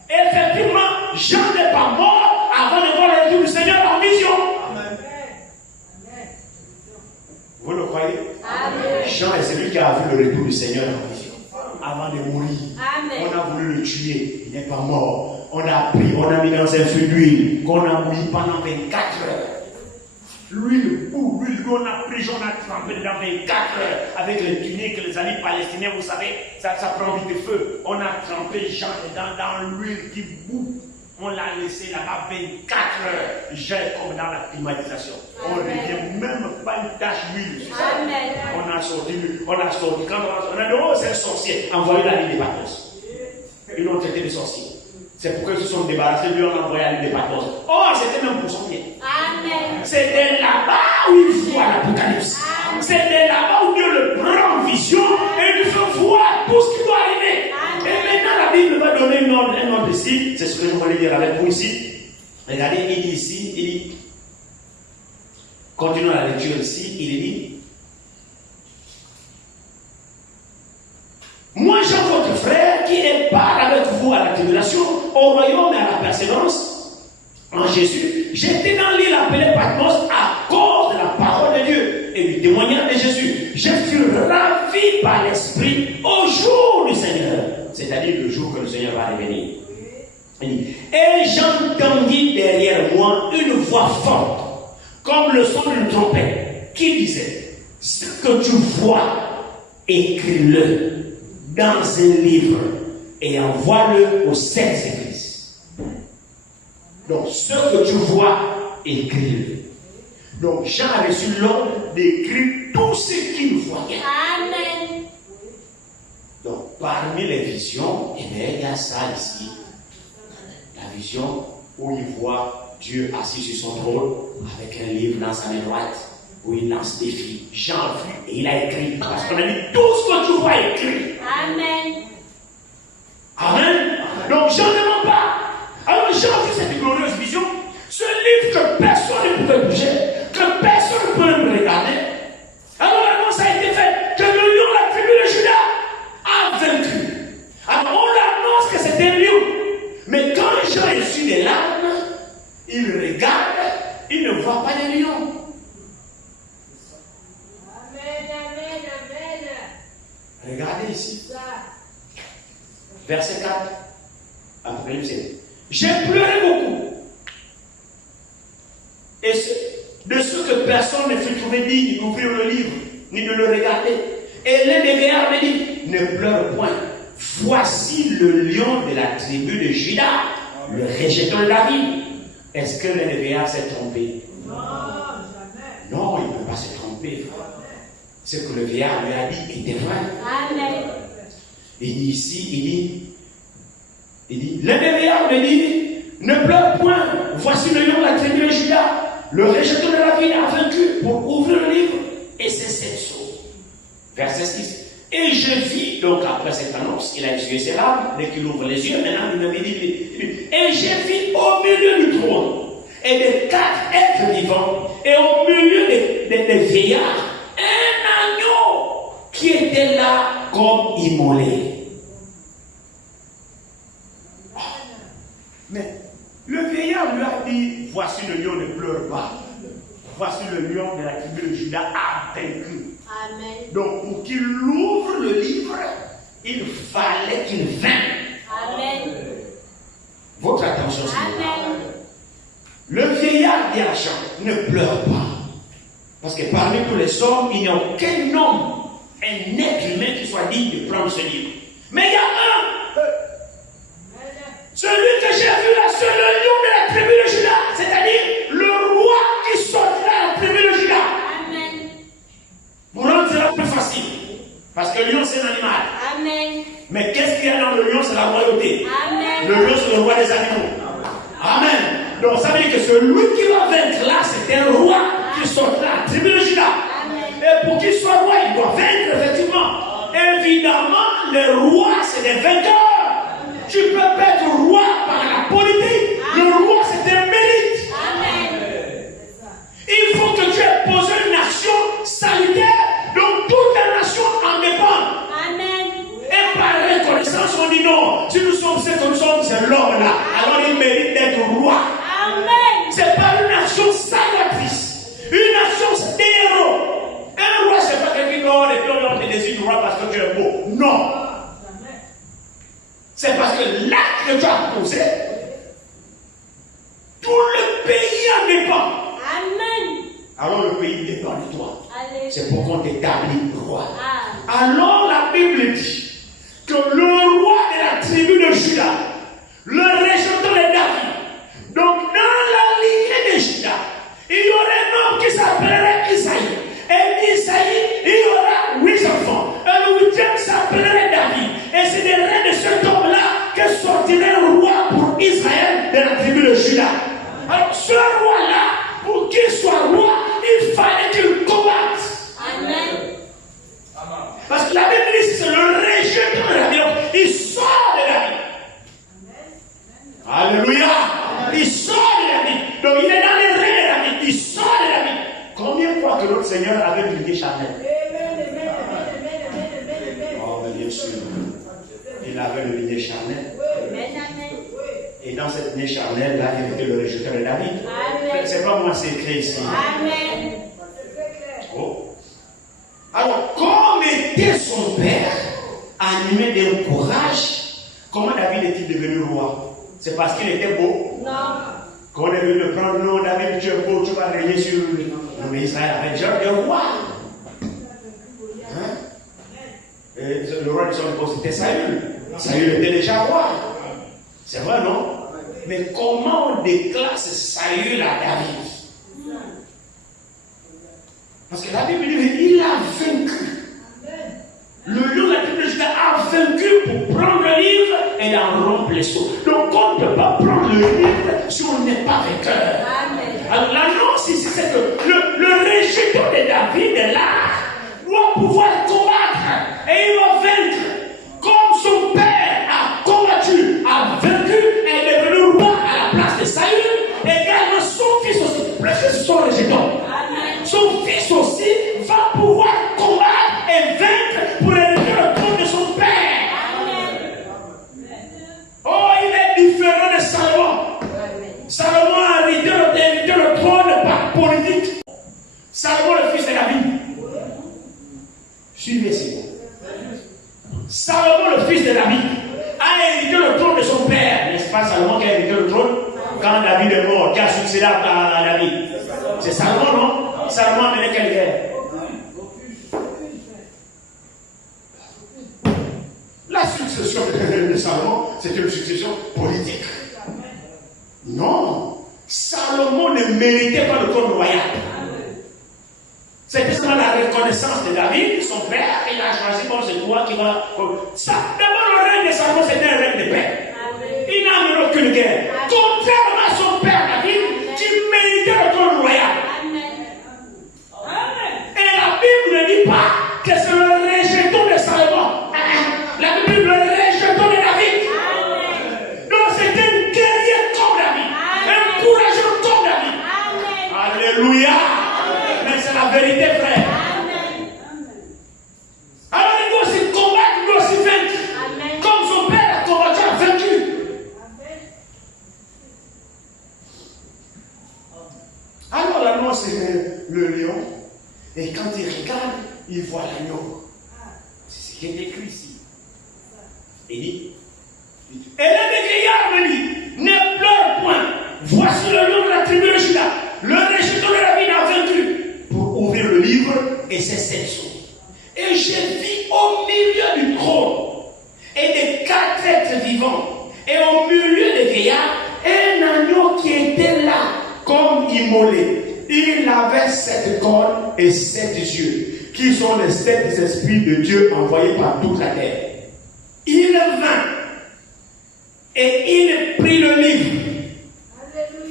Effectivement, Jean n'est pas mort avant de voir le retour du Seigneur en vision. Amen. Vous le croyez? Amen. Jean est celui qui a vu le retour du Seigneur en vision. Avant de mourir, Amen. on a voulu le tuer, il n'est pas mort. On a pris, on a mis dans un feu d'huile qu'on a bouilli pendant 24 heures. L'huile, on a pris, on a trempé dans 24 heures avec les tuniques, les amis palestiniens, vous savez, ça prend vite de feu. On a trempé Jean dans l'huile qui bout. On l'a laissé là-bas 24 heures, gèle comme dans la climatisation. On ne revient même pas une tache d'huile. On a sorti, quand on a dit, oh, c'est un sorcier, envoyé à l'île de Patmos. Ils l'ont traité de sorcier. C'est pourquoi ils se sont débarrassés, lui on l'a envoyé à l'île de Patmos. Oh, c'était même pour son bien. Amen. C'était là-bas où il voit l'Apocalypse. C'était là-bas où Dieu le prend en vision et il fait voir tout ce qui doit arriver. Et maintenant la Bible va donner un ordre ici. C'est ce que je voulais dire avec vous ici. Regardez, il dit ici, il dit, continuons la lecture ici, il dit, moi Jean votre frère qui est part avec vous à la tribulation, au royaume et à la persévérance en Jésus, j'étais dans l'île appelée Patmos à cause de la parole de Dieu et du témoignage de Jésus. Je fus ravi par l'Esprit au jour du Seigneur, c'est-à-dire le jour que le Seigneur va revenir. Et j'entendis derrière moi une voix forte, comme le son d'une trompette, qui disait, ce que tu vois, écris-le dans un livre et envoie-le aux 7 églises. Donc, ce que tu vois, écris-le. Donc, Jean a reçu l'ordre d'écrire tout ce qu'il voyait. Amen. Donc, parmi les visions, eh bien, il y a ça ici. La vision où il voit Dieu assis sur son trône avec un livre dans sa main droite où il lance des filles. Jean a vu et il a écrit. Parce qu'on a dit tout ce que tu vois écrit. Amen. Amen. Donc Jean ne ment pas. Alors Jean a vu cette glorieuse vision. Ce livre que personne ne pouvait bouger, que personne ne pouvait me regarder. Alors l'annonce a été faite que le lion de la tribu de Juda a vaincu. Alors on l'annonce que c'est un lion. Mais quand Jean essuie des larmes, il regarde, il ne voit pas les lions. Regardez ici. Verset 4. Apocalypse. J'ai pleuré beaucoup. Et de ce que personne ne fut trouvé digne d'ouvrir le livre, ni de le regarder. Et l'un des vieillards me dit, ne pleure point. Voici le lion de la tribu de Juda, le rejeton de David. Est-ce que l'un des vieillards s'est trompé? Non, jamais. Non, il ne peut pas se tromper, frère. Ce que le vieillard lui a dit était vrai. Amen. Il dit ici, il dit, l'un des vieillards me dit, ne pleure point, voici le lion de la tribu de Juda, le rejeton de David a vaincu pour ouvrir le livre, et c'est cette chose. Verset 6. Et je vis, donc après cette annonce, il a essuyé ses larmes, dès qu'il ouvre les yeux, maintenant il me dit, et je vis au milieu du trône, et des 4 êtres vivants, et au milieu des vieillards, un agneau qui était là comme immolé. Mais le vieillard lui a dit, voici le lion, ne pleure pas. Voici le lion de la tribu de Juda a vaincu. Amen. Donc pour qu'il ouvre le livre, il fallait qu'il vainque. Amen. Votre attention, s'il vous plaît. Amen. Le vieillard dit à Jean, ne pleure pas. Parce que parmi tous les hommes, il n'y a aucun homme, un être humain qui soit digne de prendre ce livre. Mais il y a un. Celui que j'ai vu là, c'est le lion de la tribu de Juda. C'est-à-dire le roi qui sortira de la tribu de Juda. Amen. Pour l'homme, c'est la plus facile. Parce que le lion, c'est un animal. Amen. Mais qu'est-ce qu'il y a dans le lion? C'est la royauté. Amen. Le lion, c'est le roi des animaux. Amen. Donc ça veut dire que celui qui va vaincre là, c'est un roi qui sort de la tribu de Juda. Et pour qu'il soit roi, il doit vaincre effectivement. Évidemment, les rois, c'est des vainqueurs. Tu peux pas être roi par la politique. Le roi, c'est un mérite. Il faut que tu aies posé une nation salutaire, donc toute la nation en dépend. Et par reconnaissance, on dit non, si nous sommes ce que nous sommes, c'est l'homme là, alors il mérite d'être roi. C'est pas une nation salvatrice, une nation des héros. Un roi, c'est pas quelqu'un qui dort et puis on te désigne roi parce que tu es beau. Non. C'est parce que l'acte que tu as posé, tout le pays en dépend. Alors le pays dépend de toi. C'est pour qu'on t'établit roi. Alors la Bible dit que le roi de la tribu de Juda, le régent de David, donc dans la lignée de Juda, il y aurait un homme qui s'appellerait Isaïe. Et Isaïe, il y aura 8 enfants. Et le 8e s'appellerait David. Et c'est des reins de cet homme-là que sortirait un roi pour Israël de la tribu de Juda. Alors ce roi-là, pour qu'il soit roi, il fallait qu'il combatte. Parce que la Bible dit que c'est le rejeton de David. Il sort de David. Alléluia. Il sort de David. Donc il est dans les reins de David. Il sort de David. Combien de fois que notre Seigneur avait une lignée charnelle? Oh, bien sûr. Il avait une lignée charnelle. Et dans cette lignée charnelle, là, il était le rejeton de David. C'est pas moi, c'est écrit ici. Oh. Alors, comme était son père, animé d'un courage, comment David est-il devenu roi? C'est parce qu'il était beau? Non. Quand on est venu le prendre, non, David, tu es beau, tu vas régner sur Israël avec genre de roi. Hein? Et le roi de son époque, c'était Saül. Saül était déjà roi. C'est vrai, non? Mais comment on déclasse Saül à David? Parce que la Bible dit il a vaincu. Le lion de la tribu de Juda a vaincu pour prendre le livre et en rompre les sceaux. Donc on ne peut pas prendre le livre si on n'est pas vainqueur. Alors l'annonce ici, c'est que le rejeton de David est là, doit pouvoir combattre et il va vaincre. Comme son père a combattu, a vaincu et est devenu roi à la place de Saül, également son fils aussi, le fils de son rejeton. Son fils aussi va pouvoir combattre et vaincre pour hériter le trône de son père. Oh, il est différent de Salomon. Salomon a hérité le trône par politique. Salomon, le fils de David. Suivez ça. Salomon, le fils de David, a hérité le trône de son père. N'est-ce pas Salomon qui a hérité le trône? Quand David est mort, qui a succédé à David? C'est Salomon, non? Salomon a mené quelle guerre? La succession de Salomon, c'est une succession politique. Non, Salomon ne méritait pas le trône royal. C'était seulement la reconnaissance de David, son père, il a choisi pour c'est toi qui va. D'abord, le règne de Salomon, c'était un règne de paix. Il n'a mené aucune guerre. Contrairement à son père David, qui méritait le trône royal. Et la Bible ne dit pas que c'est le rejeton de Salomon. La Bible le rejeton de David. Donc c'est un guerrier comme David. Un courageux comme David. Alléluia. Mais c'est la vérité, frère. Alors il doit aussi combattre, il doit aussi vaincre. Comme son père a combattu, a vaincu. Alors là, c'est le lion. Et quand il regarde, il voit l'agneau. C'est ce qui est écrit ici. Il dit, et l'un des vieillards me dit, ne pleure point. Voici le lion de la tribu de Juda. Le rejeton de la vie a vaincu. Pour ouvrir le livre et ses 7 sceaux. Et j'ai vu au milieu du trône et des 4 êtres vivants et au milieu des vieillards un agneau qui était là comme immolé. Il avait 7 cornes et 7 yeux, qui sont les 7 esprits de Dieu envoyés par toute la terre. Il vint et il prit le livre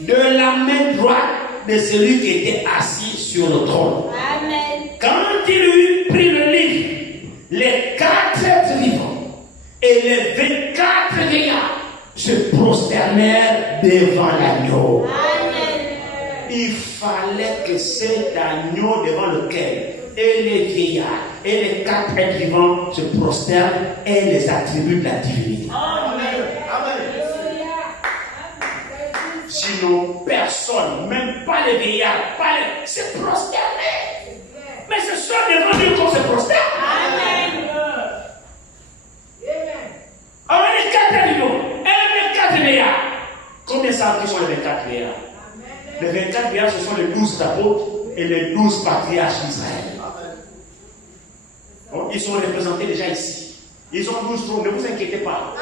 de la main droite de celui qui était assis sur le trône. Amen. Quand il eut pris le livre, les 4 êtres vivants et les 24 vieillards se prosternèrent devant l'agneau. Amen. Il fallait que cet agneau devant lequel et les vieillards et les 4 êtres vivants se prosternent et les attributs de la divinité. Amen. Sinon, personne, même pas les vieillards, se prosterner. Mais ce sont devant Dieu qu'on se prosterne. Amen. Alors les 4 êtres vivants et les 24 vieillards. Combien savent qui sont les 24 vieillards? Les 24 vieillards, ce sont les 12 apôtres et les 12 patriarches d'Israël. Donc, ils sont représentés déjà ici. Ils ont 12 trônes, ne vous inquiétez pas.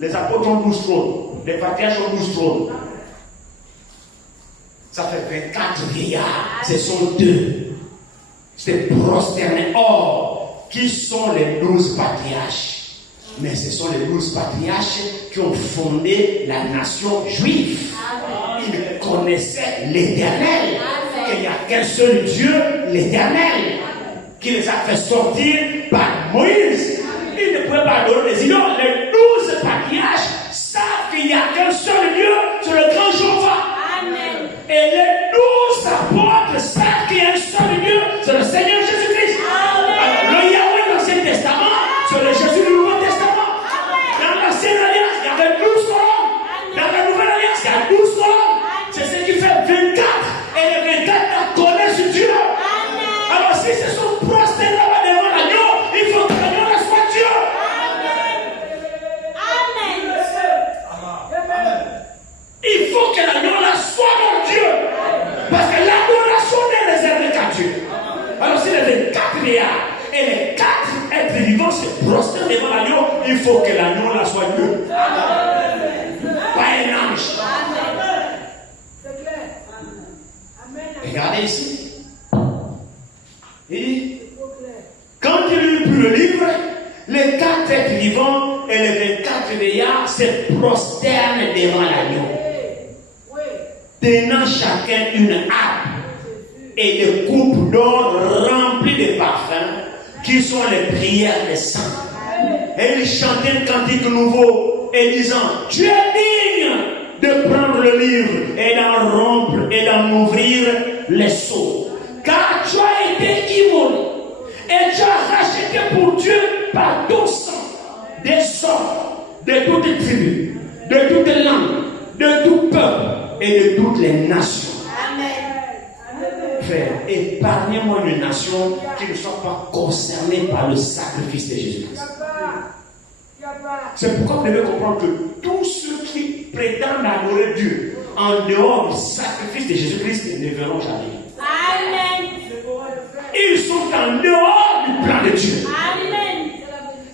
Les apôtres ont 12 trônes, les patriarches ont 12 trônes. Ça fait 24 vieillards, ce sont deux. C'est prosterné. Or, qui sont les 12 patriarches? Mais ce sont les 12 patriarches qui ont fondé la nation juive. Ils connaissaient l'Éternel. Qu'il n'y a qu'un seul Dieu, l'Éternel, qui les a fait sortir par Moïse. Ils ne pouvaient pas adorer les idoles. Les 12 patriarches savent qu'il n'y a qu'un seul Dieu, c'est le grand Jéhovah. Amen. Et les 12 apôtres savent qu'il y a un seul Dieu, c'est le Seigneur Jésus-Christ. Alors, le Yahweh de l'Ancien Testament, c'est le Jésus du Nouveau Testament. Dans l'Ancienne Alliance, il y avait 12 colonnes. Dans la Nouvelle Alliance, il y a 12 colonnes. C'est ce qui fait 24. Et les 24 connaissent Dieu. Alors, si ce sont prosternés là-bas devant l'agneau, il faut que l'agneau là soit Dieu. Il faut que l'agneau là soit leur Dieu. Parce que l'adoration n'est réservée qu'à Dieu. Alors, si les 4 vieillards et les 4 êtres vivants se prosternent devant l'agneau, il faut que l'agneau là soit Dieu. Pas un ange. Regardez ici. Et quand il eut pris le livre, les 4 êtres vivants et les 24 vieillards se prosternent devant l'agneau, tenant chacun une harpe et des coupes d'or remplies de parfums, qui sont les prières des saints. Et ils chantaient un cantique nouveau et disant: Tu es digne de prendre le livre et d'en rompre et d'en ouvrir les sceaux. Car tu as été immolé et tu as racheté pour Dieu par ton sang des hommes de toutes tribus, de toutes langues, de tout peuple et de toutes les nations. Frère, épargnez-moi une nation qui ne soit pas concernée par le sacrifice de Jésus-Christ. C'est pourquoi vous devez comprendre que tous ceux qui prétendent adorer Dieu en dehors du sacrifice de Jésus-Christ ne verront jamais. Amen. Ils sont en dehors du plan de Dieu. Amen.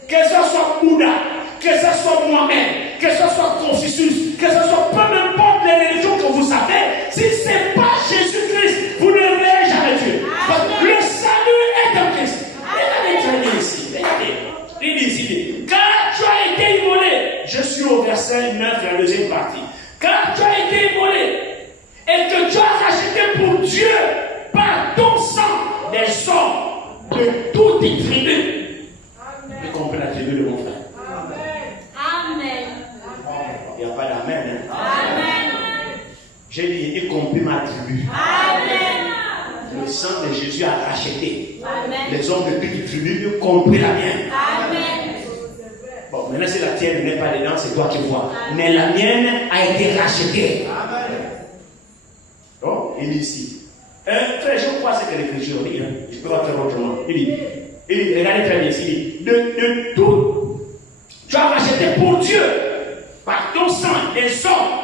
Que ce soit Bouddha, que ce soit Mohamed, que ce soit Confucius, que ce soit peu importe les religions que vous savez, si ce n'est pas Jésus-Christ, vous ne verrez jamais Dieu. Parce que le salut est en Christ. Regardez ici. Il dit ici, car tu as été immolé. Je suis au verset 9, la deuxième partie. Car tu as été immolé et que tu as racheté pour Dieu par ton sang des hommes de toutes les tribus. Vous comprenez la tribu de mon frère? Amen. Il n'y a pas d'amen. Hein? Amen. J'ai dit, y compris ma tribu. Amen. Le sang de Jésus a racheté Amen. les hommes de toutes les tribus, y compris la mienne. Amen. Bon, maintenant, si la tienne n'est pas dedans, c'est toi qui vois. Mais la mienne a été rachetée. Donc, il dit ici. Frère, je crois ce que l'Écriture dit. Hein. Je ne peux pas faire autrement. Il dit, regardez très bien ici. De tout, tu as racheté pour Dieu, par ton sang, des hommes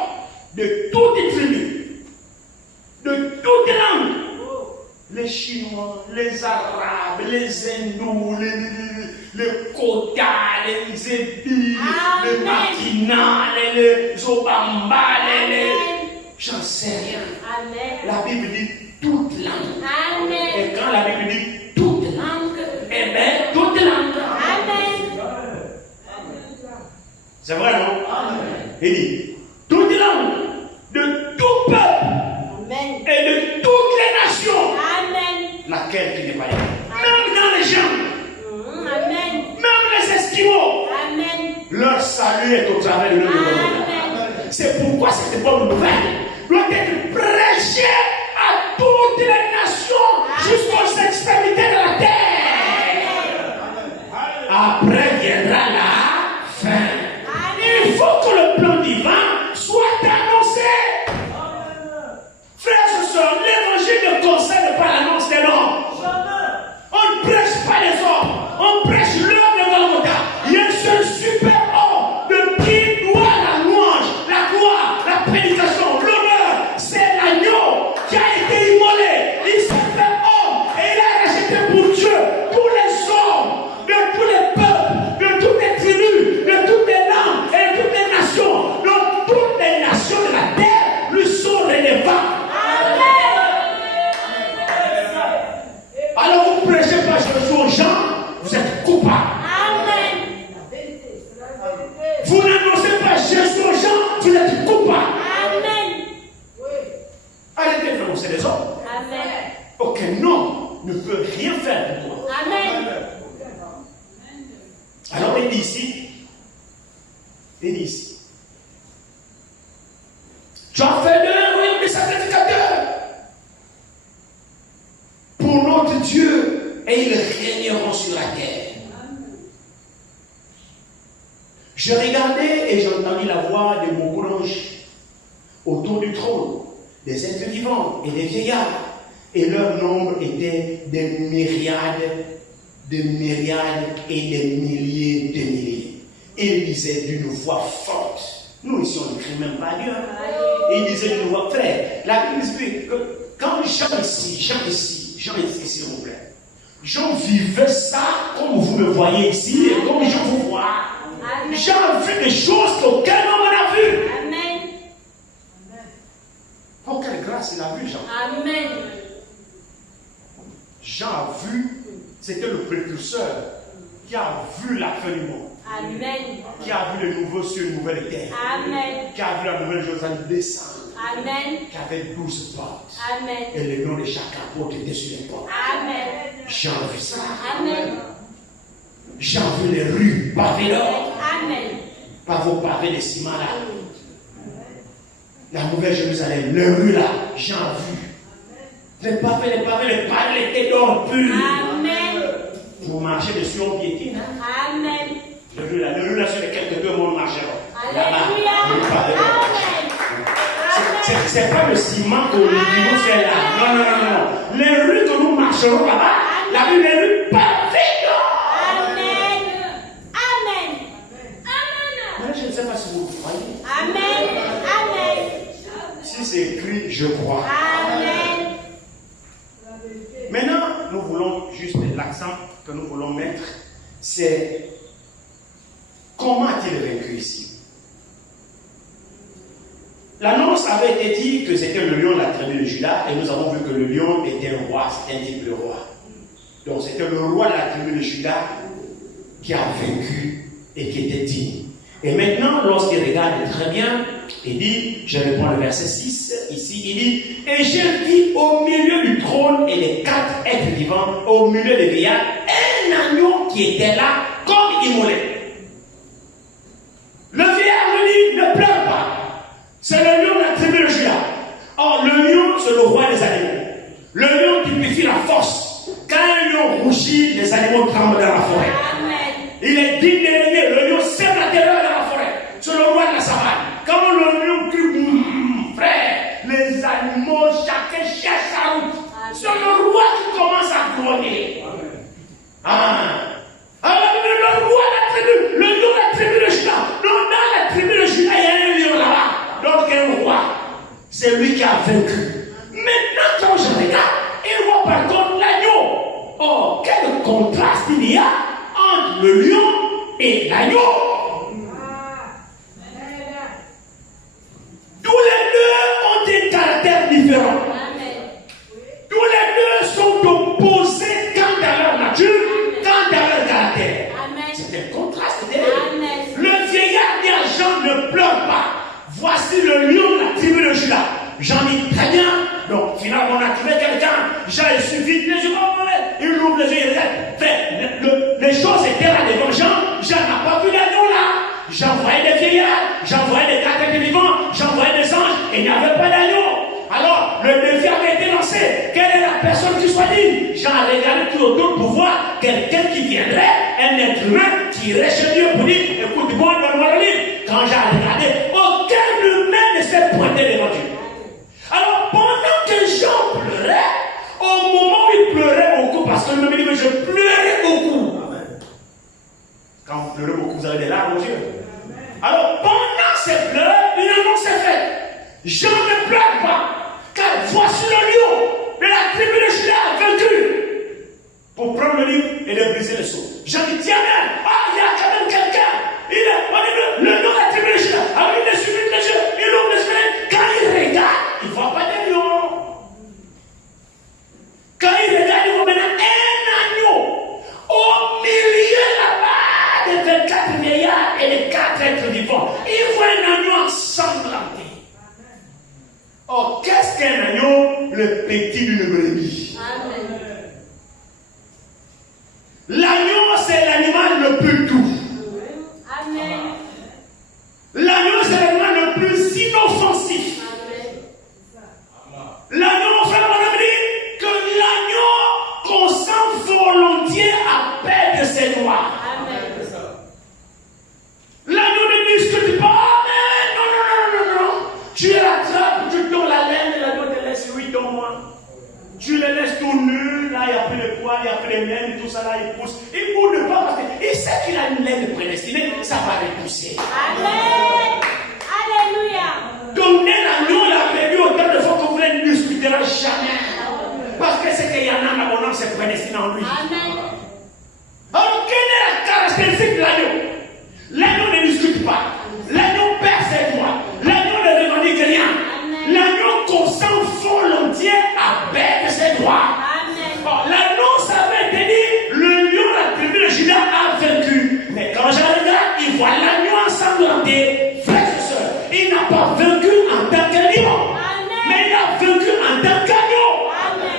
de toutes les tribus, de toutes les langues. Les Chinois, les Arabes, les Hindous, les Kota, les Zébis, les Makina, les Obamba, j'en sais rien. Amen. La Bible dit toute langue. Amen. Et quand la Bible dit toute langue, eh bien toute langue. Amen. C'est vrai, non? Il dit toute langue, de tout peuple Leur salut est au travers de leur Amen. C'est pourquoi cette bonne nouvelle doit être prêchée à toutes les nations jusqu'aux extrémités de la terre. Après viendra la fin. Il faut que le plan divin soit annoncé. Frères et sœurs, l'évangile ne concerne pas l'annonce des noms. On ne prêche pas les hommes, on prêche l'homme de Golgotha. Il y a un seul super homme de qui doit la louange, la gloire, la prédication, l'honneur. C'est l'agneau qui a été immolé. Il s'est fait homme et il a racheté pour Dieu tous les hommes, de tous les peuples, de toutes les tribus, de toutes les langues et de toutes les nations. Donc toutes les nations de la terre lui sont redevables. Alors vous ne prêchez pas Jésus aux gens, vous êtes coupable. Amen. Vous n'annoncez pas Jésus aux gens, vous êtes coupable. Amen. Arrêtez d'annoncer les hommes. Amen. Aucun homme ne peut rien faire pour moi. Amen. Alors il dit ici, tu as fait de un royaume de sacrificateurs pour notre Dieu et ils régneront sur la terre. Je regardais et j'entendis la voix de beaucoup d'anges autour du trône, des êtres vivants et des vieillards, et leur nombre était des myriades et des milliers de milliers. Et ils disaient d'une voix forte, nous ici on ne crie même pas à Dieu, et ils disaient d'une voix frère, la Bible explique que quand Jean ici, s'il vous plaît, Jean vivait ça comme vous me voyez ici et comme je vous vois. Amen. Jean a vu des choses qu'aucun homme n'a vues. Amen. Oh, quelle grâce il a vu, Jean. Amen. Jean a vu, c'était le précurseur qui a vu la fin du monde, Amen. qui a vu les nouveaux cieux, une nouvelle terre, Amen. qui a vu la nouvelle Jérusalem descendre, Amen. qui avait 12 portes. Amen. Et le nom de chaque apôtre était sur les portes. Amen. Jean a vu ça. Amen. Jean a vu les rues pavées d'or, Amen. pas vos pavés de ciment là. La nouvelle Jérusalem, les rues là, Jean a vu. Les pavés étaient d'or pur. Amen. Vous marchez dessus en piétine. Amen. Les rues là, sur lesquelles que tout le monde marcheront. Alléluia. Le pavé d'or. Amen. C'est pas le ciment que nous fait là. Non. Les rues que nous marcherons là-bas, la rue, les rues pavées d'or. Amen. Amen. Mais je ne sais pas si vous croyez. Amen. Amen. Si c'est écrit, je crois. Amen. Maintenant, nous voulons juste l'accent que nous voulons mettre, c'est comment a-t-il vaincu ici? L'annonce avait été dit que c'était le lion de la tribu de Juda, et nous avons vu que le lion était un roi, c'était un type de roi. Donc c'était le roi de la tribu de Juda qui a vaincu et qui était digne. Et maintenant, lorsqu'il regarde très bien, il dit, je reprends le verset 6, ici, il dit, et j'ai vu au milieu du trône et les 4 êtres vivants, au milieu des vieillards, un agneau qui était là, comme immolé. Le vieillard lui dit, ne pleure pas. C'est le lion de la tribu de Juda. Or, le lion, c'est le roi des animaux. Le lion typifie la force. Quand un lion rougit, les animaux tremblent dans la forêt. Amen. Il est digne de régner. Le lion sème la terreur dans la forêt. C'est le roi de la savane. Quand le lion crie, frère, les animaux, chacun cherche sa route. C'est le roi qui commence à grogner. Alors, le roi de la tribu, le lion de la tribu de Juda. Non, dans la tribu de Juda, il y a un lion là-bas. Donc, un roi. C'est lui qui a vaincu. Maintenant, quand je regarde, il voit par contre l'agneau. Oh, quel contraste il y a entre le lion et l'agneau. Tous les deux ont des caractères différents. Amen. Tous les deux sont opposés quant à leur nature, quant à leur caractère. Amen. C'est un contraste terrible. Amen. Le vieillard dit à Jean, ne pleure pas. Voici le lion de la tribu de Juda. Jean dit très bien. Donc finalement on a trouvé quelqu'un. Jean est suivi. Les yeux, il ouvre les yeux, il regarde. Les choses étaient là devant Jean. Jean n'a pas vu l'agneau là. soit dit, Jean a regardé tout autour pour voir quelqu'un qui viendrait, un être humain qui irait chez Dieu pour dire, écoute-moi, donne-moi le livre. Quand Jean a regardé, aucun humain ne s'est pointé devant Dieu. Alors, pendant que Jean pleurait, au moment où il pleurait beaucoup, parce que lui me dit, mais je pleurais beaucoup. Quand vous pleurez beaucoup, vous avez des larmes aux yeux. Alors, pendant ces pleurs, une annonce est faite. Jean ne pleure pas, car voici le lion de la tribu de Juda vaincu pour prendre le livre et de briser le sceau. Jean dit, tiens, il y a quand même quelqu'un. Le lion de la tribu de Juda. Alors, il est suivi les yeux, il ouvre les yeux. Quand il regarde, il ne voit pas de lion. Quand il regarde, il voit maintenant un agneau au milieu là-bas des 24 vieillards et les 4 êtres vivants. Il voit un agneau ensanglanté. Oh, qu'est-ce qu'un agneau? Le petit d'une brebis. L'agneau, c'est l'animal le plus doux. Amen. L'agneau, c'est l'animal le plus inoffensif. L'agneau, frère, on a dit que l'agneau consent volontiers à perdre ses droits. L'agneau ne discute pas. Non. Tu l'attrapes, tu donnes la laine, l'agneau te laisse, oui, donne-moi. Tu le laisses tout nu, là, il n'y a plus de poils, il n'y a plus de laine, tout ça, là, il pousse. Il ne bouge pas parce qu'il sait qu'il a une laine prédestinée, ça va repousser. Amen. Alléluia. Donner l'agneau, la prévu autant de fois que vous ne discuterez jamais. Parce que c'est qu'il y en a en abondance, c'est prédestiné en lui. Amen. Alors, quelle est la caractéristique de l'agneau? L'agneau ne discute pas. L'agneau perd ses droits. L'agneau ne revendique rien. L'agneau consent volontiers à perdre ses droits. Bon, l'agneau, ça veut dire le lion, la tribu de Juda a vaincu. Mais quand je regarde, il voit l'agneau ensanglanté. Frères et sœurs, il n'a pas vaincu en tant que lion. Mais il a vaincu en tant qu'agneau.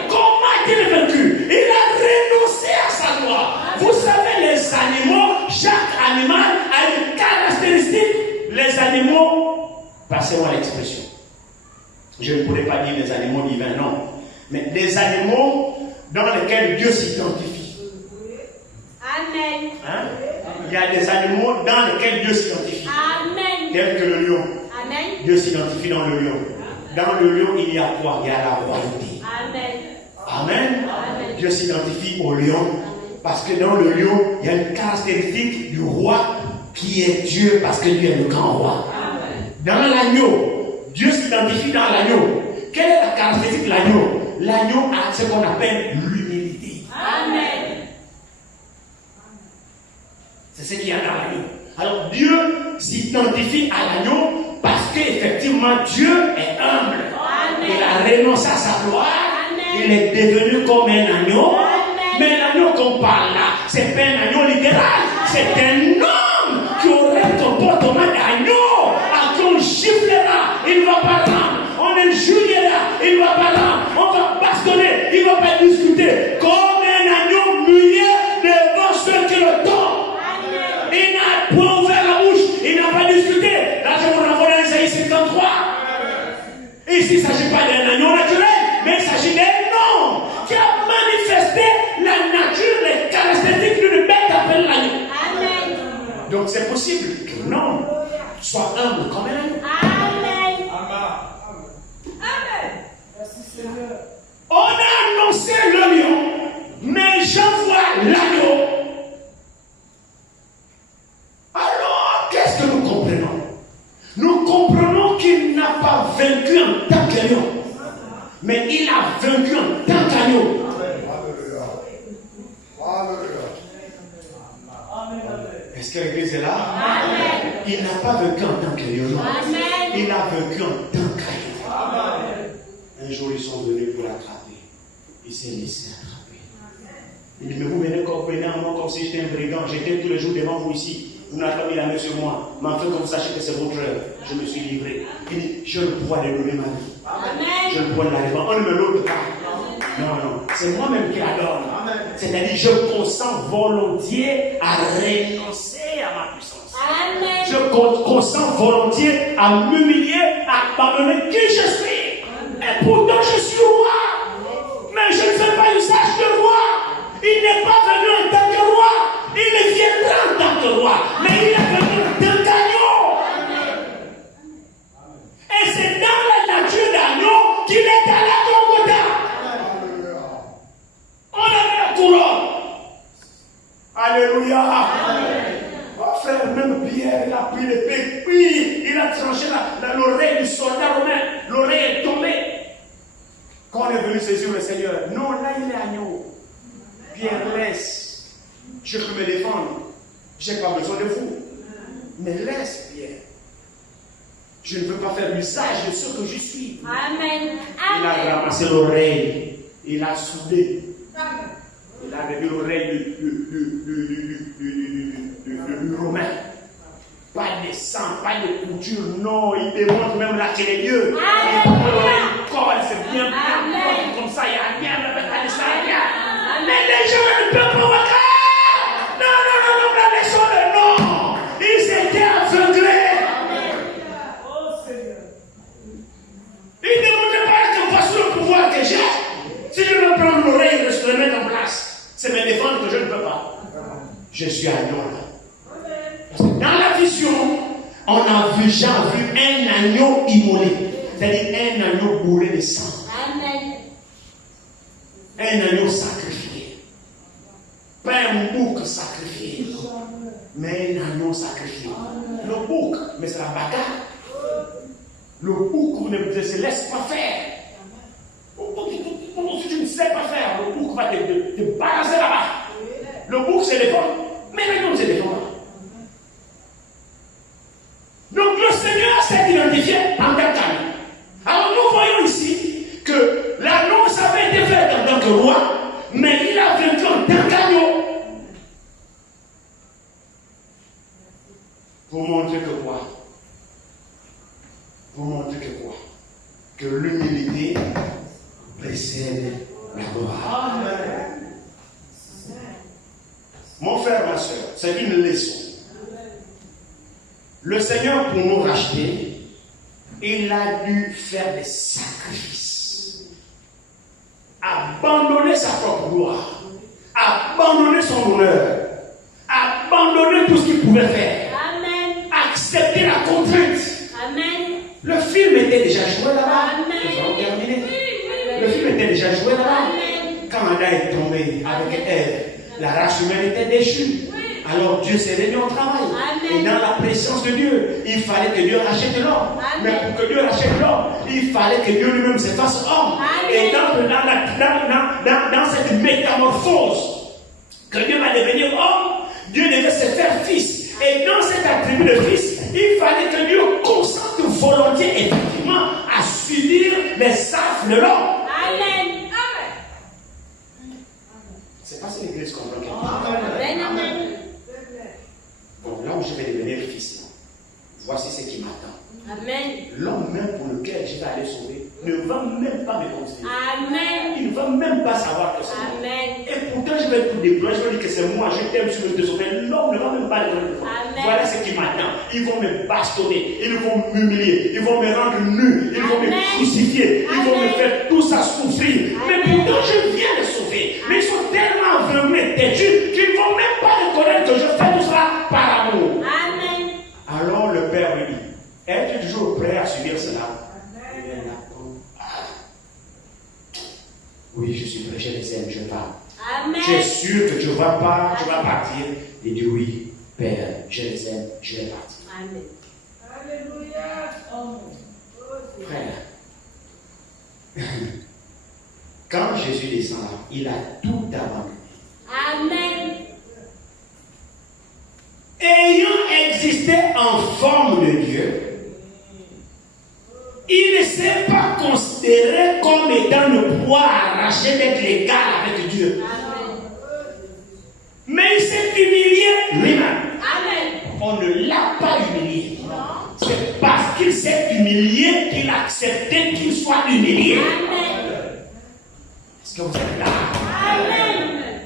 Comment a-t-il vaincu? Il a renoncé à sa gloire. Vous savez, les animaux, chaque animal a une caractéristique. Les animaux, passez-moi l'expression. Je ne pourrais pas dire les animaux divins, non. Mais les animaux dans lesquels Dieu s'identifie. Amen. Hein? Il y a des animaux dans lesquels Dieu s'identifie. Amen. Tel que le lion. Amen. Dieu s'identifie dans le lion. Dans le lion, il y a quoi? Il y a la royauté. Amen. Amen. Amen. Dieu s'identifie au lion. Parce que dans le lion, il y a une caractéristique du roi qui est Dieu, parce que Dieu est le grand roi. Amen. Dans l'agneau, Dieu s'identifie dans l'agneau. Quelle est la caractéristique de l'agneau? L'agneau a ce qu'on appelle l'humilité. Amen. C'est ce qu'il y a dans l'agneau. Alors Dieu s'identifie à l'agneau parce qu'effectivement Dieu est humble. Amen. Il a renoncé à sa gloire. Amen. Il est devenu comme un agneau. Amen. Mais l'agneau qu'on parle là, c'est pas un agneau littéral. C'est un homme qui aurait un comportement d'agneau. À qui on giflera, il ne va pas rendre. On injuriera, il ne va pas rendre. On va bastonner, il ne va pas discuter. Comme un agneau muet devant ceux qui le tombent. Il n'a pas ouvert la bouche, il n'a pas discuté. Là, je vous renvoie dans Isaïe 53. Ici, il ne s'agit pas d'un agneau naturel, mais il s'agit d'un homme qui a manifesté la nature, les caractéristiques d'une bête appelée l'agneau. Amen. Donc, c'est possible que l'homme soit humble comme un agneau. Amen. On a annoncé le lion, mais j'envoie l'agneau. Alors, qu'est-ce que nous comprenons? Nous comprenons qu'il n'a pas vaincu en tant que lion, mais il a vaincu en tant qu'agneau. Est-ce que l'église est là? Amen. Il n'a pas vaincu en tant que lion, Amen. il a vaincu en tant qu'agneau. Un jour, ils sont venus pour l'attraper. Il s'est laissé attraper. Il dit, mais vous venez à moi comme si j'étais un brigand. J'étais tous les jours devant vous ici. Vous n'avez pas mis la main sur moi. Mais enfin, que vous sachiez que c'est votre œuvre. Je me suis livré. Il dit, je le pourrais de donner ma vie. Amen. Je le pourrais de la répandre. On ne me l'autre pas. Non. C'est moi-même qui la donne. C'est-à-dire, je consens volontiers à renoncer à ma puissance. Amen. Je consens volontiers à m'humilier, à abandonner qui je suis. Et pourtant, je suis roi. Mais je ne fais pas ça. de roi, mais il est venu d'agneau. Et c'est dans la nature d'agneau qu'il est allé à Golgotha. On avait la couronne. Alléluia. Oh frère, même Pierre, il a pris l'épée, puis il a tranché l'oreille du soldat romain. L'oreille est tombée. Quand on est venu saisir le Seigneur, non, là il est agneau. Pierre, laisse. Je peux me défendre. Je n'ai pas besoin de vous. Mais laisse, Pierre. Je ne veux pas faire l'usage de ce que je suis. Amen. Il a ramassé l'oreille. Il a soudé. Il a revu l'oreille du Romain. Pas de sang, pas de couture. Non, il démontre même là qu'il est Dieu. Il colle, c'est bien comme ça. Il n'y a rien, pas de ça, rien. Mais les gens ne peuvent provoquer. Non, laissons-le, non. Ils étaient aveuglés. Ils ne demandaient pas que voici le pouvoir que j'ai. Si je veux prendre l'oreille et le mettre en place, c'est me défendre que je ne peux pas. Je suis agneau là. Parce que dans la vision, on a vu, j'ai vu un agneau immolé. C'est-à-dire un agneau bourré de sang. Amen. Un agneau sacrifié. Pas un bouc sacrifié. Mais un agneau sacrifié. Le bouc, mais c'est la bagarre. Le bouc ne se laisse pas faire. Si tu ne sais pas faire, le bouc va te balancer là-bas. Le bouc se défend, mais l'agneau ne se défend pas. Donc le Seigneur s'est identifié en tant qu'agneau. Alors nous voyons ici que l'annonce avait été faite en tant que roi, mais il a vaincu en tant qu'agneau. Pour montrer que quoi? Pour montrer que quoi? Que l'humilité précède la gloire. Amen. Mon frère, ma soeur, c'est une leçon. Le Seigneur, pour nous racheter, il a dû faire des sacrifices. Abandonner sa propre gloire. Abandonner son honneur. Abandonner tout ce qu'il pouvait faire. Amen. Accepter la contrainte. Amen. Le film était déjà joué là-bas. Amen. Nous allons terminer. Le film était déjà joué là-bas. Amen. Quand Adam est tombé avec Ève, la race humaine était déchue. Alors Dieu s'est réuni au travail. Amen. Et dans la présence de Dieu, il fallait que Dieu rachète l'homme. Mais pour que Dieu rachète l'homme, il fallait que Dieu lui-même se fasse homme. Amen. Et dans cette métamorphose, que Dieu va devenir homme, Dieu devait se faire fils. Et dans cet attribut de fils, il fallait que Dieu consente volontiers, effectivement, à subir les affres de l'homme. Amen. C'est pas si l'église comprend quelque chose. Amen. Amen. Donc là où je vais devenir fils, voici ce qui m'attend. Amen. L'homme même pour lequel je vais aller sauver ne va même pas me considérer. Amen. Il ne va même pas savoir que c'est moi. Amen. Et pourtant je vais tout déployer, je vais dire que c'est moi, je t'aime, je veux te sauver. L'homme ne va même pas le connaître. Voilà ce qui m'attend. Ils vont me bastonner, ils vont m'humilier, ils vont me rendre nu, ils vont me crucifier, ils vont me faire tout ça souffrir. Mais pourtant je viens les sauver. Mais ils sont tellement aveuglés, têtus, qu'ils ne vont même pas reconnaître que je fais tout ça par amour. Amen. Alors le Père lui dit, es-tu toujours prêt à subir cela? Oui, je suis prêt, je les aime, je pars. Amen. Tu es sûr que tu vas partir? Il dit oui, Père, je les aime, je vais partir. Amen. Alléluia. Frère, quand Jésus descend là, il a tout abandonné. Amen. Ayant existé en forme de Dieu, il ne s'est pas considéré comme étant le poids arraché d'être l'égal avec Dieu. Amen. Mais il s'est humilié lui-même. Amen. On ne l'a pas humilié. C'est parce qu'il s'est humilié qu'il a accepté qu'il soit humilié. Amen. Est-ce que vous êtes là? Amen.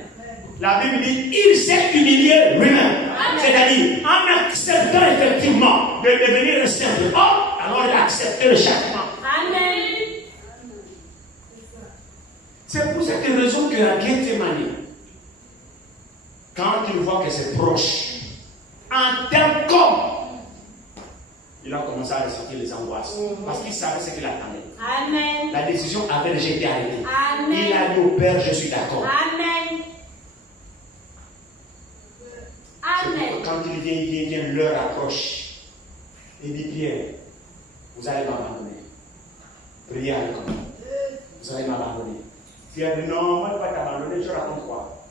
La Bible dit il s'est humilié lui-même. C'est-à-dire, en acceptant effectivement de devenir un simple homme, alors il a accepté le châtiment. Amen. C'est pour cette raison qu'à Gethsemane, quand il voit que ses proches en termes comme, il a commencé à ressentir les angoisses. Parce qu'il savait ce qu'il attendait. Amen. La décision avait déjà été arrêtée. Amen. Il a dit au Père, je suis d'accord. Amen. Amen. Quand il vient, l'heure approche. Il dit, Pierre, vous allez m'abandonner. Priez avec moi. Vous allez m'abandonner. Pierre dit, non, moi je ne vais pas t'abandonner, je raconte quoi.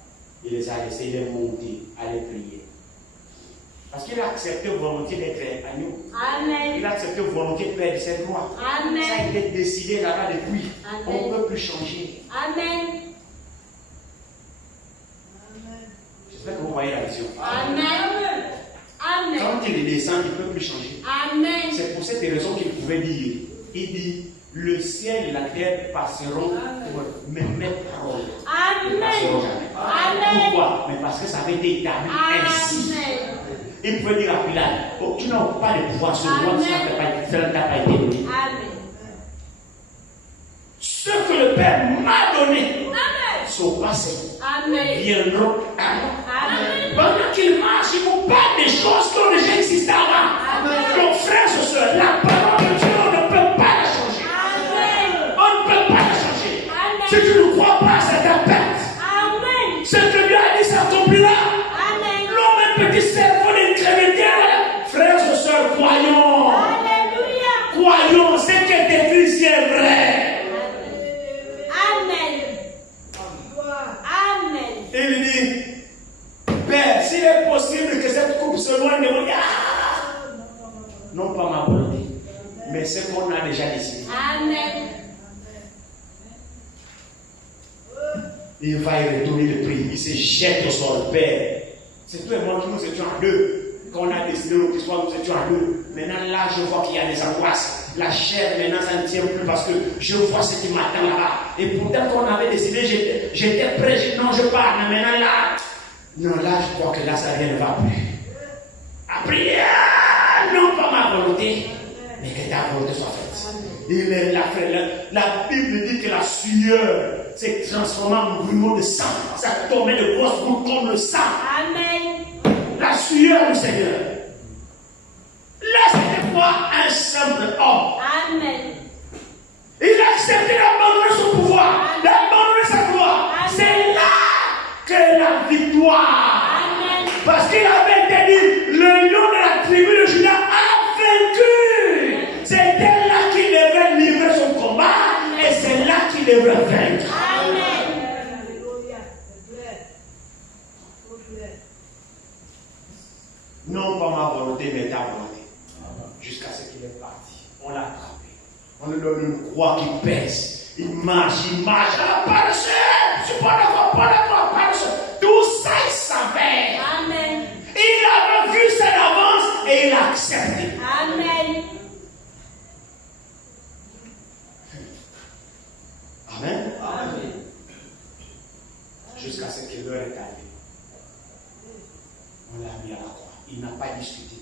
Il les a laissés, il est monté, aller prier. Parce qu'il a accepté volontiers d'être agneau. Amen. Il a accepté volontiers de perdre cette loi. Amen. Ça a été décidé là-bas depuis. Amen. On ne peut plus changer. Amen. J'espère que vous voyez la vision. Amen. Amen. Quand il descend, il ne peut plus changer. Amen. C'est pour cette raison qu'il pouvait dire. Il dit, le ciel et la terre passeront, mais mes paroles ne passeront jamais. Amen. Pourquoi? Mais parce que ça avait été établi ainsi. Amen. Il pouvait dire à Pilate, oh, tu n'as pas de pouvoir sur moi, ça ne t'a pas été donné. Amen. Ce que le Père m'a donné, Amen. son passé, Amen. viendront à moi. Amen. Pendant qu'il marche, il vous parle des choses qui ont déjà existé avant. Donc, frères et sœurs, la parole de Dieu, on ne peut pas la changer. Amen. On ne peut pas la changer. Amen. Si tu ne crois pas, c'est ta perte. Amen. Ce que Dieu a dit s'accomplira. Amen. L'homme un petit cerveau d'une crémetière. Frères et sœurs, croyons. Alléluia. Croyons, ce qui est écrit ici est vrai. Amen. Amen. Il dit, Père, s'il est possible que cette coupe se loigne de moi, non pas ma volonté, mais ce qu'on a déjà décidé. Amen. Il va y retourner le prix, il se jette au sol, Père. C'est toi et moi qui nous étions à deux. Quand on a décidé notre histoire, nous étions à deux. Maintenant, là, je vois qu'il y a des angoisses. La chair, maintenant, ça ne tient plus parce que je vois ce qui m'attend là-bas. Et pourtant, quand on avait décidé, j'étais prêt, j'ai dit non, je pars. Mais maintenant, là, non, là, je crois que là, ça rien ne va plus. À prier, non pas ma volonté, mais que ta volonté soit faite. La Bible dit que la sueur s'est transformée en grumeau de sang. Ça tombait de grosses gouttes comme le sang. Amen. La sueur du Seigneur. Là, c'était quoi un simple homme? Amen. Il a accepté d'abandonner son pouvoir, d'abandonner sa gloire. Amen. C'est là que la victoire. Amen. Parce qu'il avait été dit, le lion de la tribu de Juda a vaincu. C'était là qu'il devait livrer son combat. Et c'est là qu'il devait vaincre. Amen. Non pas ma volonté, mais ta volonté. Jusqu'à ce qu'il est parti. On l'a attrapé. On lui donne une croix qui pèse. Il marche. Ah, paresseux! Je suis pas d'accord, paresseux. Tout ça, il savait. Amen. Il avait vu ça d'avance et il a accepté. Amen. Amen. Amen. Jusqu'à ce que l'heure est arrivée. On l'a mis à la croix. Il n'a pas discuté.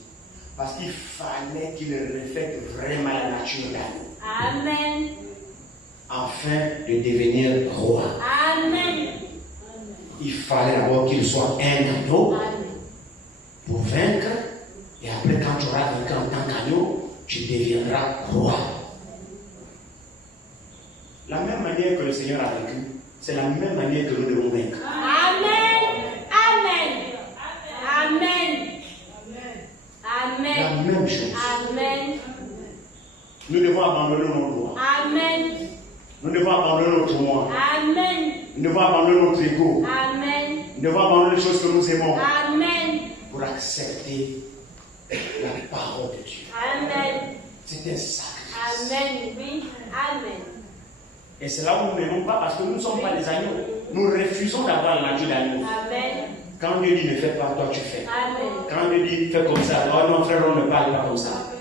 Parce qu'il fallait qu'il reflète vraiment la nature d'Anne. Amen. Afin de devenir roi. Amen. Il fallait d'abord qu'il soit un agneau Amen. pour vaincre. Et après, quand tu auras vaincu en tant qu'agneau, tu deviendras roi. La même manière que le Seigneur a vaincu, c'est la même manière que nous devons vaincre. Amen. Amen. Amen. Amen. La même chose. Amen. Nous devons abandonner nos droits. Amen. Nous devons abandonner notre moi. Amen. Nous devons abandonner notre ego. Amen. Nous devons abandonner les choses que nous aimons Amen. pour accepter la parole de Dieu. Amen. C'est un sacrifice. Amen. Oui. Amen. Et c'est là où nous n'aimons pas parce que nous ne sommes pas des agneaux. Nous refusons d'avoir la nature d'agneau. Amen. Quand Dieu dit ne fais pas, toi tu fais. Amen. Quand Dieu dit fais comme ça, oh non frère, on ne parle pas comme ça.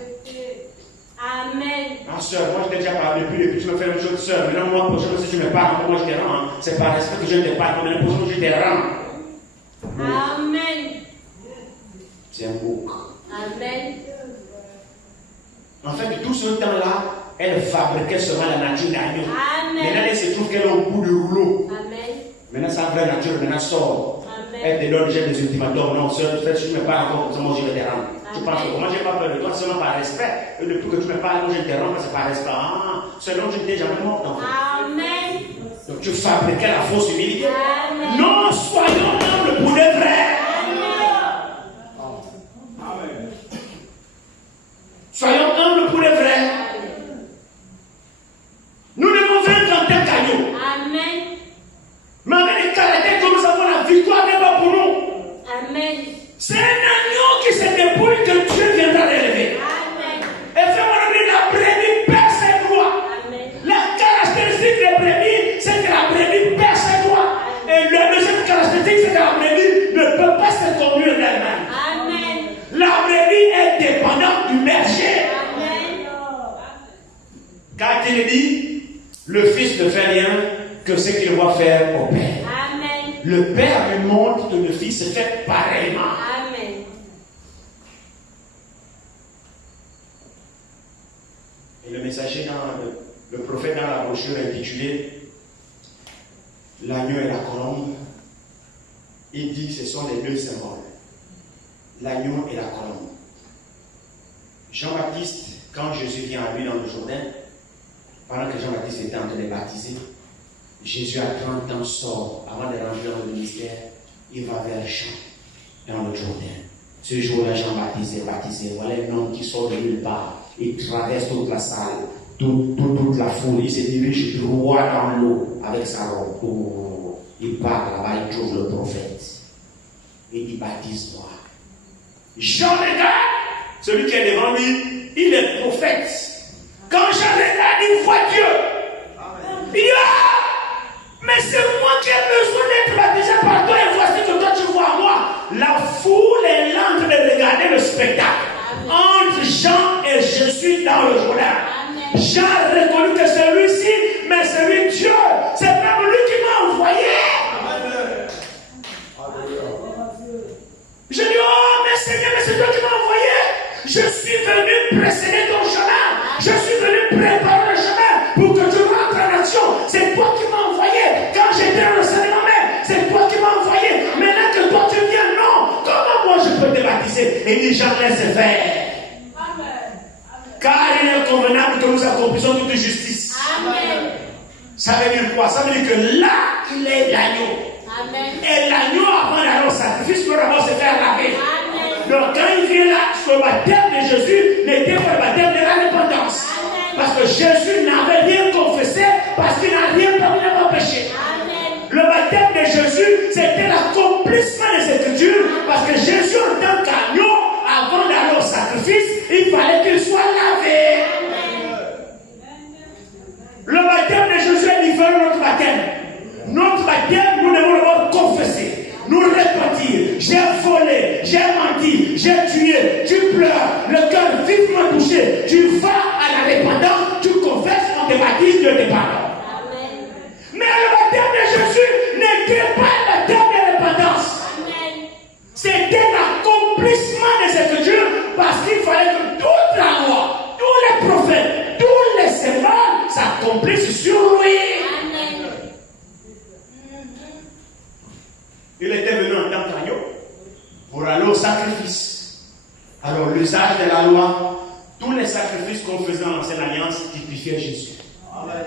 Amen. Ah soeur, moi je t'ai déjà parlé depuis tu me fais une chose, soeur. Maintenant moi, prochainement si tu me parles, moi je te rends. C'est par respect que je te parle, mais la prochaine je te rends. Amen. C'est un bouc. Amen. En fait, tout ce temps-là, elle fabriquait seulement la nature d'agneau. Amen. Maintenant, elle se trouve qu'elle est au bout du rouleau. Amen. Maintenant, sa vraie nature maintenant sort. Amen. Elle te donne déjà des ultimatums. Non, si tu ne me parles encore comme ça, moi je vais te rendre. Tu penses que moi j'ai pas peur de toi, seulement par respect. Et depuis que tu me parles, moi je te rends, c'est par respect. Ah, selon tu n'es jamais mort d'enfant. Amen. Donc tu fabriquais la fausse humilité. Amen. Non, soyons humbles pour de vrai. Soyons humbles pour de vrai. Nous devons vaincre en tel caillou. Amen. Mais avec les caractères que nous avons, la victoire n'est pas pour nous. Amen. C'est un agneau qui se dépouille que Dieu viendra l'élever. Amen. Et vraiment, la brebis perd ses droits. Amen. La caractéristique des brebis, c'est que la brebis perd ses droits. Et la deuxième caractéristique, c'est que la brebis ne peut pas se conduire d'elle-même. Amen. La brebis est dépendante du berger. Amen. Car il dit, le fils ne fait rien que ce qu'il doit faire au père. Amen. Le Le père lui montre que le fils fait pareillement. Amen. Et le messager, le prophète dans la brochure intitulée L'agneau et la colombe, il dit que ce sont les deux symboles. L'agneau et la colombe. Jean-Baptiste, quand Jésus vient à lui dans le Jourdain, pendant que Jean-Baptiste était en train de baptiser, Jésus à 30 ans sort, avant de rentrer dans le ministère, il va vers le champ, dans le Jourdain. Ce jour-là, Jean-Baptiste est baptisé. Voilà un homme qui sort de nulle part. Il traverse toute la salle, toute la foule. Il se dirige droit dans l'eau avec sa robe. Oh, il part là-bas, il trouve le prophète. Il dit, baptise-moi. Jean regarde, celui qui est devant lui, il est prophète. Quand Jean regarde, il voit Dieu. Il dit, ah, mais c'est moi qui ai besoin d'être baptisé par toi. Et voici que toi tu vois moi. La foule est là en train de regarder le spectacle. Entre Jean et Jésus dans le Jourdain. Jean a reconnu que c'est lui-ci, mais c'est lui Dieu. C'est même lui qui m'a envoyé. Je dis, oh, mais Seigneur, mais c'est toi qui m'as envoyé. Je suis venu précéder ton chemin. Je suis venu préparer le chemin pour que tu rentres en action. C'est toi qui m'as envoyé. Quand j'étais dans le sein de ma mère, c'est toi qui m'as envoyé. Maintenant que toi tu viens, non. Comment moi je peux te baptiser? Et il dit, j'en laisse faire. Car il est convenable que nous accomplissions toute justice. Amen. Ça veut dire quoi? Ça veut dire que là, il est l'agneau. Amen. Et l'agneau, avant d'aller au sacrifice, peut d'abord se faire laver. Amen. Donc quand il vient là, le baptême de Jésus n'était pas le baptême de la repentance. Amen. Parce que Jésus n'avait rien confessé, parce qu'il n'a rien parlé, il n'a pas péché. Amen. Le baptême de Jésus, c'était l'accomplissement des Écritures, parce que Jésus, en tant qu'agneau, avant d'aller au sacrifice, il fallait qu'il soit lavé. Le baptême de Jésus est différent de notre baptême. Notre baptême, nous devons d'abord confesser, nous repentir. J'ai volé, j'ai menti, j'ai tué, tu pleures, le cœur vivement touché. Tu vas à la repentance, tu confesses, on te baptise, Dieu te pardonne. Mais le baptême de Jésus n'était pas le baptême de repentance. C'était l'accomplissement des Écritures, parce qu'il fallait que toute la loi, tous les prophètes, tous les symboles s'accomplissent sur lui. Il était venu en tant qu'agneau pour aller au sacrifice. Alors l'usage de la loi, tous les sacrifices qu'on faisait dans l'ancienne alliance typifiaient Jésus. Amen.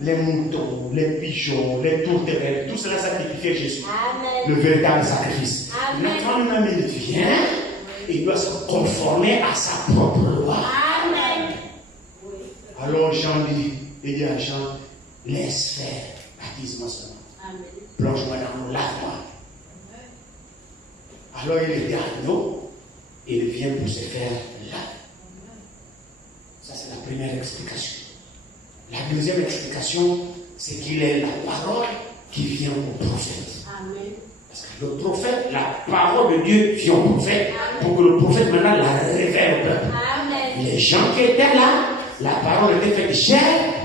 Les moutons, les pigeons, les tourterelles, tout cela, ça typifiait Jésus. Amen. Le véritable sacrifice. Mais quand même il vient, il doit se conformer à sa propre loi. Amen. Alors Jean dit, il dit à Jean, laisse faire, baptise-moi seulement. Amen. Plonge-moi dans l'eau, lave-moi. Alors il était agneau et il vient pour se faire laver. Ça c'est la première explication. La deuxième explication, c'est qu'il est la parole qui vient au prophète. Amen. Parce que le prophète, la parole de Dieu vient au prophète. Amen. Pour que le prophète maintenant la révèle au peuple. Amen. Les gens qui étaient là, la parole était faite chair,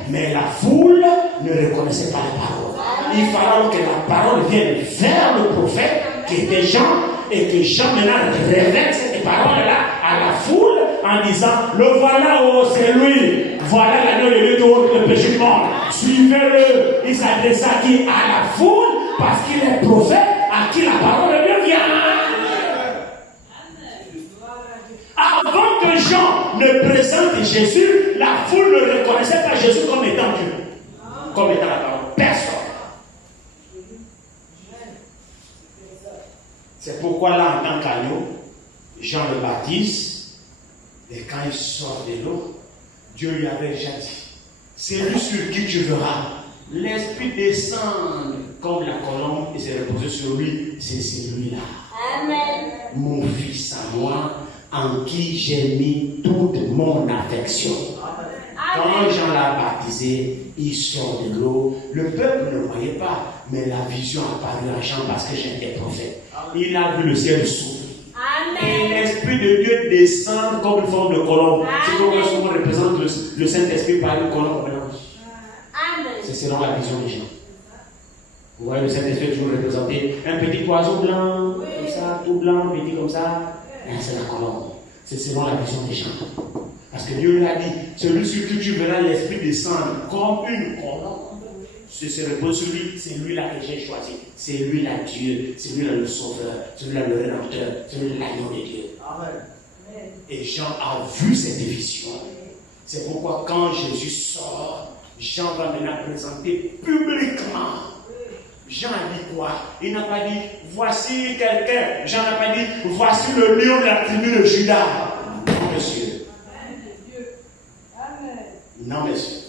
mais la foule ne reconnaissait pas la parole. Amen. Il fallait que la parole vienne vers le prophète qui était Jean, et que Jean maintenant révèle cette parole-là à la foule en disant, le voilà, oh c'est lui. Voilà l'agneau de Dieu qui ôte le péché du monde. Suivez-le. Il s'adressa à qui? À la foule, parce qu'il est prophète, à qui la parole quand Jean ne présente Jésus, la foule ne reconnaissait pas Jésus comme étant Dieu, comme étant la parole. Personne. C'est pourquoi là, en tant qu'agneau, Jean le baptise, et quand il sort de l'eau, Dieu lui avait déjà dit, c'est lui sur qui tu verras l'Esprit descendre comme la colombe et se reposer sur lui, c'est celui-là. Amen. Mon fils à moi, en qui j'ai mis toute mon affection. Quand Jean l'a baptisé, il sort de l'eau. Le peuple ne voyait pas, mais la vision a apparu à Jean parce que j'étais prophète. Il a vu le ciel s'ouvrir. Et l'Esprit de Dieu descend comme une forme de colombe. C'est comme souvent représente le Saint-Esprit par une colombe blanche. C'est selon la vision de Jean. Vous voyez le Saint-Esprit toujours représenté un petit oiseau blanc, comme ça, tout blanc, petit comme ça. C'est la colombe. C'est selon la vision de Jean. Parce que Dieu lui a dit, celui sur qui tu verras l'Esprit descendre comme une colombe. Se repose sur lui, c'est lui-là que j'ai choisi. C'est lui-là Dieu, c'est lui-là le Sauveur, c'est lui-là le Rédempteur, c'est lui-là l'agneau de Dieu. Amen. Et Jean a vu cette vision. C'est pourquoi quand Jésus sort, Jean va maintenant présenter publiquement. Jean a dit quoi? Il n'a pas dit, voici quelqu'un. Jean n'a pas dit, voici le lion de la tribu de Juda. Non, monsieur. Non, monsieur.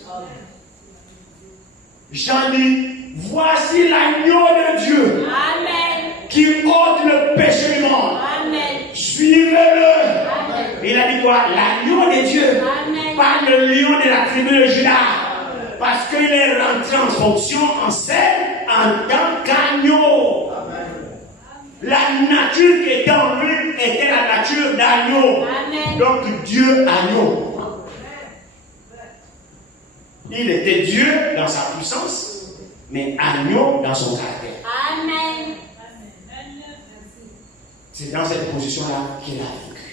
Jean dit, voici l'agneau de Dieu. Amen. Qui ôte le péché du monde. Amen. Suivez-le. Amen. Il a dit quoi? L'agneau de Dieu. Amen. Pas le lion de la tribu de Juda. Amen. Parce qu'il est rentré en fonction, en scène, en tant qu'agneau. Amen. La nature qui était en lui était la nature d'agneau. Amen. Donc Dieu agneau. Il était Dieu dans sa puissance, mais agneau dans son caractère. Amen. C'est dans cette position-là qu'il a vécu.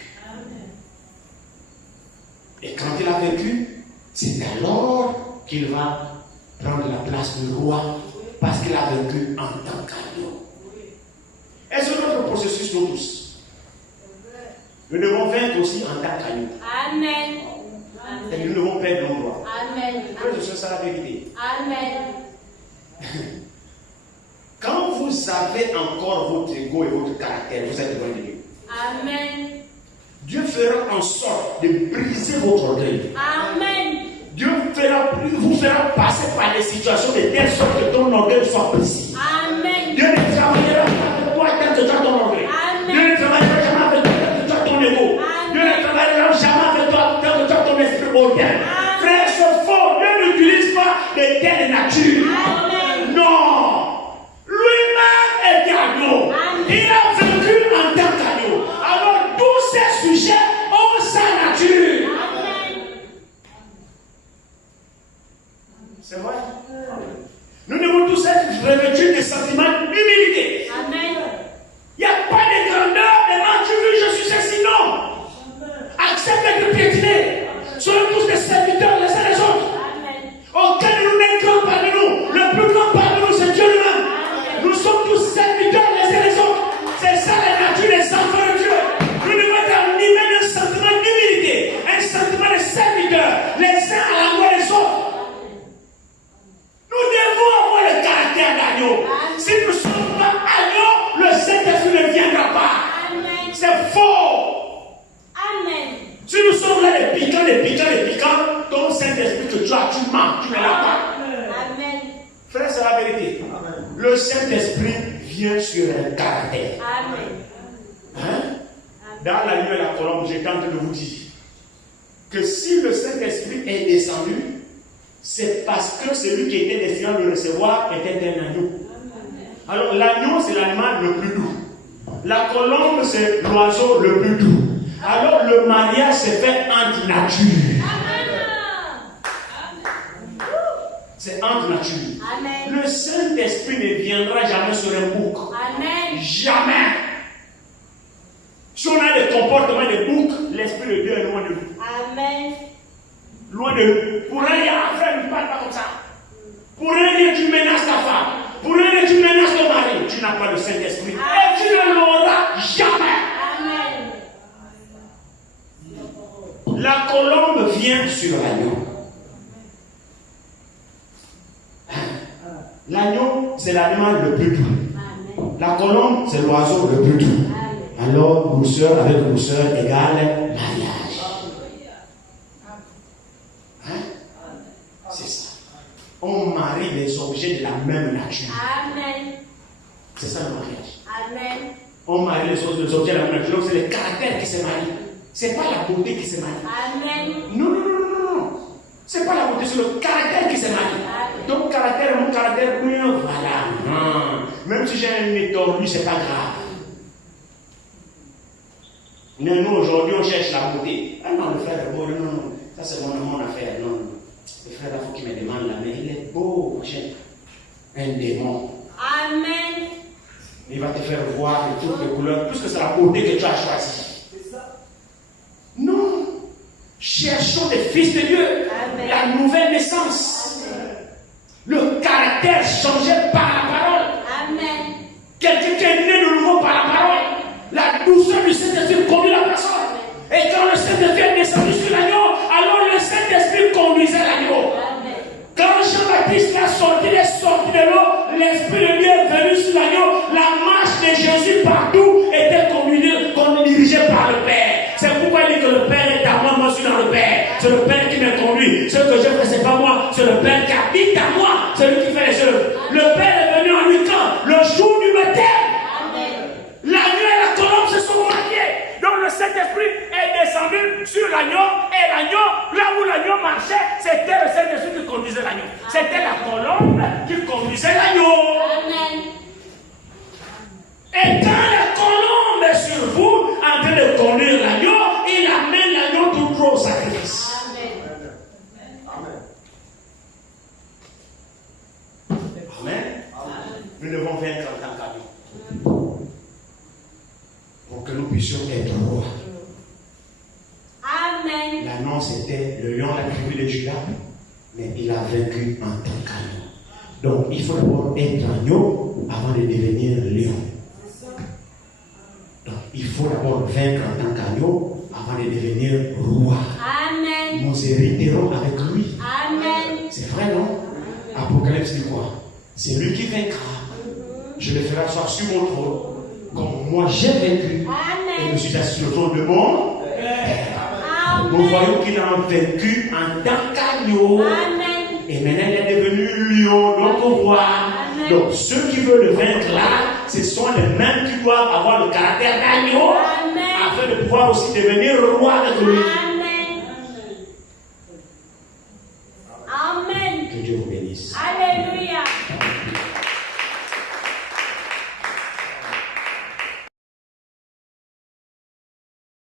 Et quand il a vécu, c'est alors qu'il va prendre la place du roi, parce qu'il a vécu en tant qu'agneau. Et c'est notre processus nous tous. Nous devons vaincre aussi en tant qu'agneau. Amen. Et nous devons perdre nos droits. Amen. C'est ça la vérité. Amen. Quand vous avez encore votre ego et votre caractère, vous êtes loin de Dieu. Amen. Dieu fera en sorte de briser votre orgueil. Amen. Dieu vous fera passer par des situations de telle sorte que ton orgueil soit brisé. Amen. Dieu ne travaillera pas avec toi tant que tu as ton orgueil. Amen. Dieu ne travaillera jamais avec toi tant que tu as ton ego. Amen. Dieu ne travaillera jamais avec toi tant que tu as ton esprit auquel. Frère, c'est faux. Dieu n'utilise pas de telle nature. Amen. Non. Lui-même est agneau. Il a vécu en tant qu'agneau. Alors tous ces sujets ont sa nature. Amen. C'est vrai. Nous devons tous être revêtus des sentiments d'humilité. Amen. Il n'y a pas de grandeur, de tu veux, je suis ceci, non. Accepte d'être piétiné. Soyons tous des serviteurs les uns les autres. Amen. Aucun de nous n'est grand parmi nous. Le plus grand parmi nous, c'est Dieu lui-même. Nous sommes tous serviteurs les uns les autres. C'est ça la nature des enfants de Dieu. Nous devons être animés d'un sentiment d'humilité, un sentiment de serviteur, les uns à la voix des autres. Nous devons avoir le caractère d'agneau. Si nous ne sommes pas agneaux, le Saint-Esprit ne viendra pas. Amen. C'est faux. Amen. Si nous sommes là des piquants, ton Saint-Esprit que tu as, tu mens, tu ne l'as pas. Amen. Frère, c'est la vérité. Amen. Le Saint-Esprit vient sur un caractère. Amen. Hein? Dans la nuit et la colombe, j'ai tenté de vous dire que si le Saint-Esprit est descendu, c'est parce que celui qui était destiné à le recevoir était un agneau. Alors l'agneau, c'est l'animal le plus doux. La colombe, c'est l'oiseau le plus doux. Alors le mariage se fait entre nature. C'est entre nature. Amen. Le Saint-Esprit ne viendra jamais sur un bouc. Amen. Jamais. Si on a des comportements de bouc, l'Esprit de Dieu est loin de nous. Amen. Loin de nous. Pour rien, frère, ne parle pas comme ça. Pour rien, tu menaces ta femme. Pour rien, tu menaces ton mari. Tu n'as pas le Saint-Esprit. Et tu ne l'auras jamais. Amen. la colombe vient sur l'agneau. L'agneau, c'est l'animal le plus doux. Amen. La colombe, c'est l'oiseau le plus doux. Amen. Alors, douceur avec douceur égale mariage. Hein? C'est ça. On marie les objets de la même nature. Amen. C'est ça le mariage. Amen. On marie les objets de la même nature. Donc, c'est le caractère qui se marie. C'est pas la beauté qui se marie. Amen. Non, non, non, non, non. C'est pas la beauté, c'est le caractère qui se marie. Donc, caractère, mon caractère, voilà. Non. Même si j'ai un nez tordu, c'est pas grave. Mais nous, aujourd'hui, on cherche la beauté. Ah non, le frère est beau, non, non. Ça, c'est mon affaire. Non, non. Le frère, il faut qu'il me demande là, mais il est beau, mon cher. Un démon. Amen. Il va te faire voir toutes les couleurs, puisque c'est la beauté que tu as choisie. Non. Cherchons des fils de Dieu. Amen. La nouvelle naissance. Le caractère changé par la parole. Amen. Quelqu'un qui est né de nouveau par la parole. La douceur du Saint-Esprit conduit la personne. Et quand le Saint-Esprit est descendu sur l'agneau, alors le Saint-Esprit conduisait l'agneau. Amen. Quand Jean-Baptiste est sorti de l'eau, l'Esprit de Dieu est venu sur l'agneau. La marche de Jésus partout était dirigée par le Père. C'est pourquoi il dit que le Père est à moi, moi je suis dans le Père. C'est le Père qui me conduit. Ce que je fais, ce n'est pas moi, c'est le Père qui habite à moi. C'est lui qui fait les choses. Le Père est venu en lui quand? Le jour du baptême. L'agneau et la colombe se sont mariés. Donc le Saint-Esprit est descendu sur l'agneau. Et l'agneau, là où l'agneau marchait, c'était le Saint-Esprit qui conduisait l'agneau. C'était la colombe qui conduisait l'agneau. Amen. Et quand la colombe est sur vous, en train de conduire l'agneau, il amène l'agneau tout droit au sacrifice. Amen. Nous devons vaincre en tant qu'agneau. Pour que nous puissions être rois. Amen. L'annonce était le lion de la tribu de Juda, mais il a vaincu en tant qu'agneau. Donc il faut d'abord être agneau avant de devenir lion. Donc il faut d'abord vaincre en tant qu'agneau avant de devenir roi. Amen. Nous hériterons avec lui. Amen. C'est vrai, non? Apocalypse dit quoi? C'est lui qui vaincra. Je le ferai asseoir sur mon trône. Comme moi j'ai vaincu. Amen. Et je suis assis sur le trône de mon Père. Nous voyons qu'il a vaincu en tant qu'agneau. Amen. Et maintenant il est devenu lion, donc roi. Amen. Donc ceux qui veulent le vaincre là, ce sont les mêmes qui doivent avoir le caractère d'agneau. Amen. Afin de pouvoir aussi devenir roi avec lui. Amen.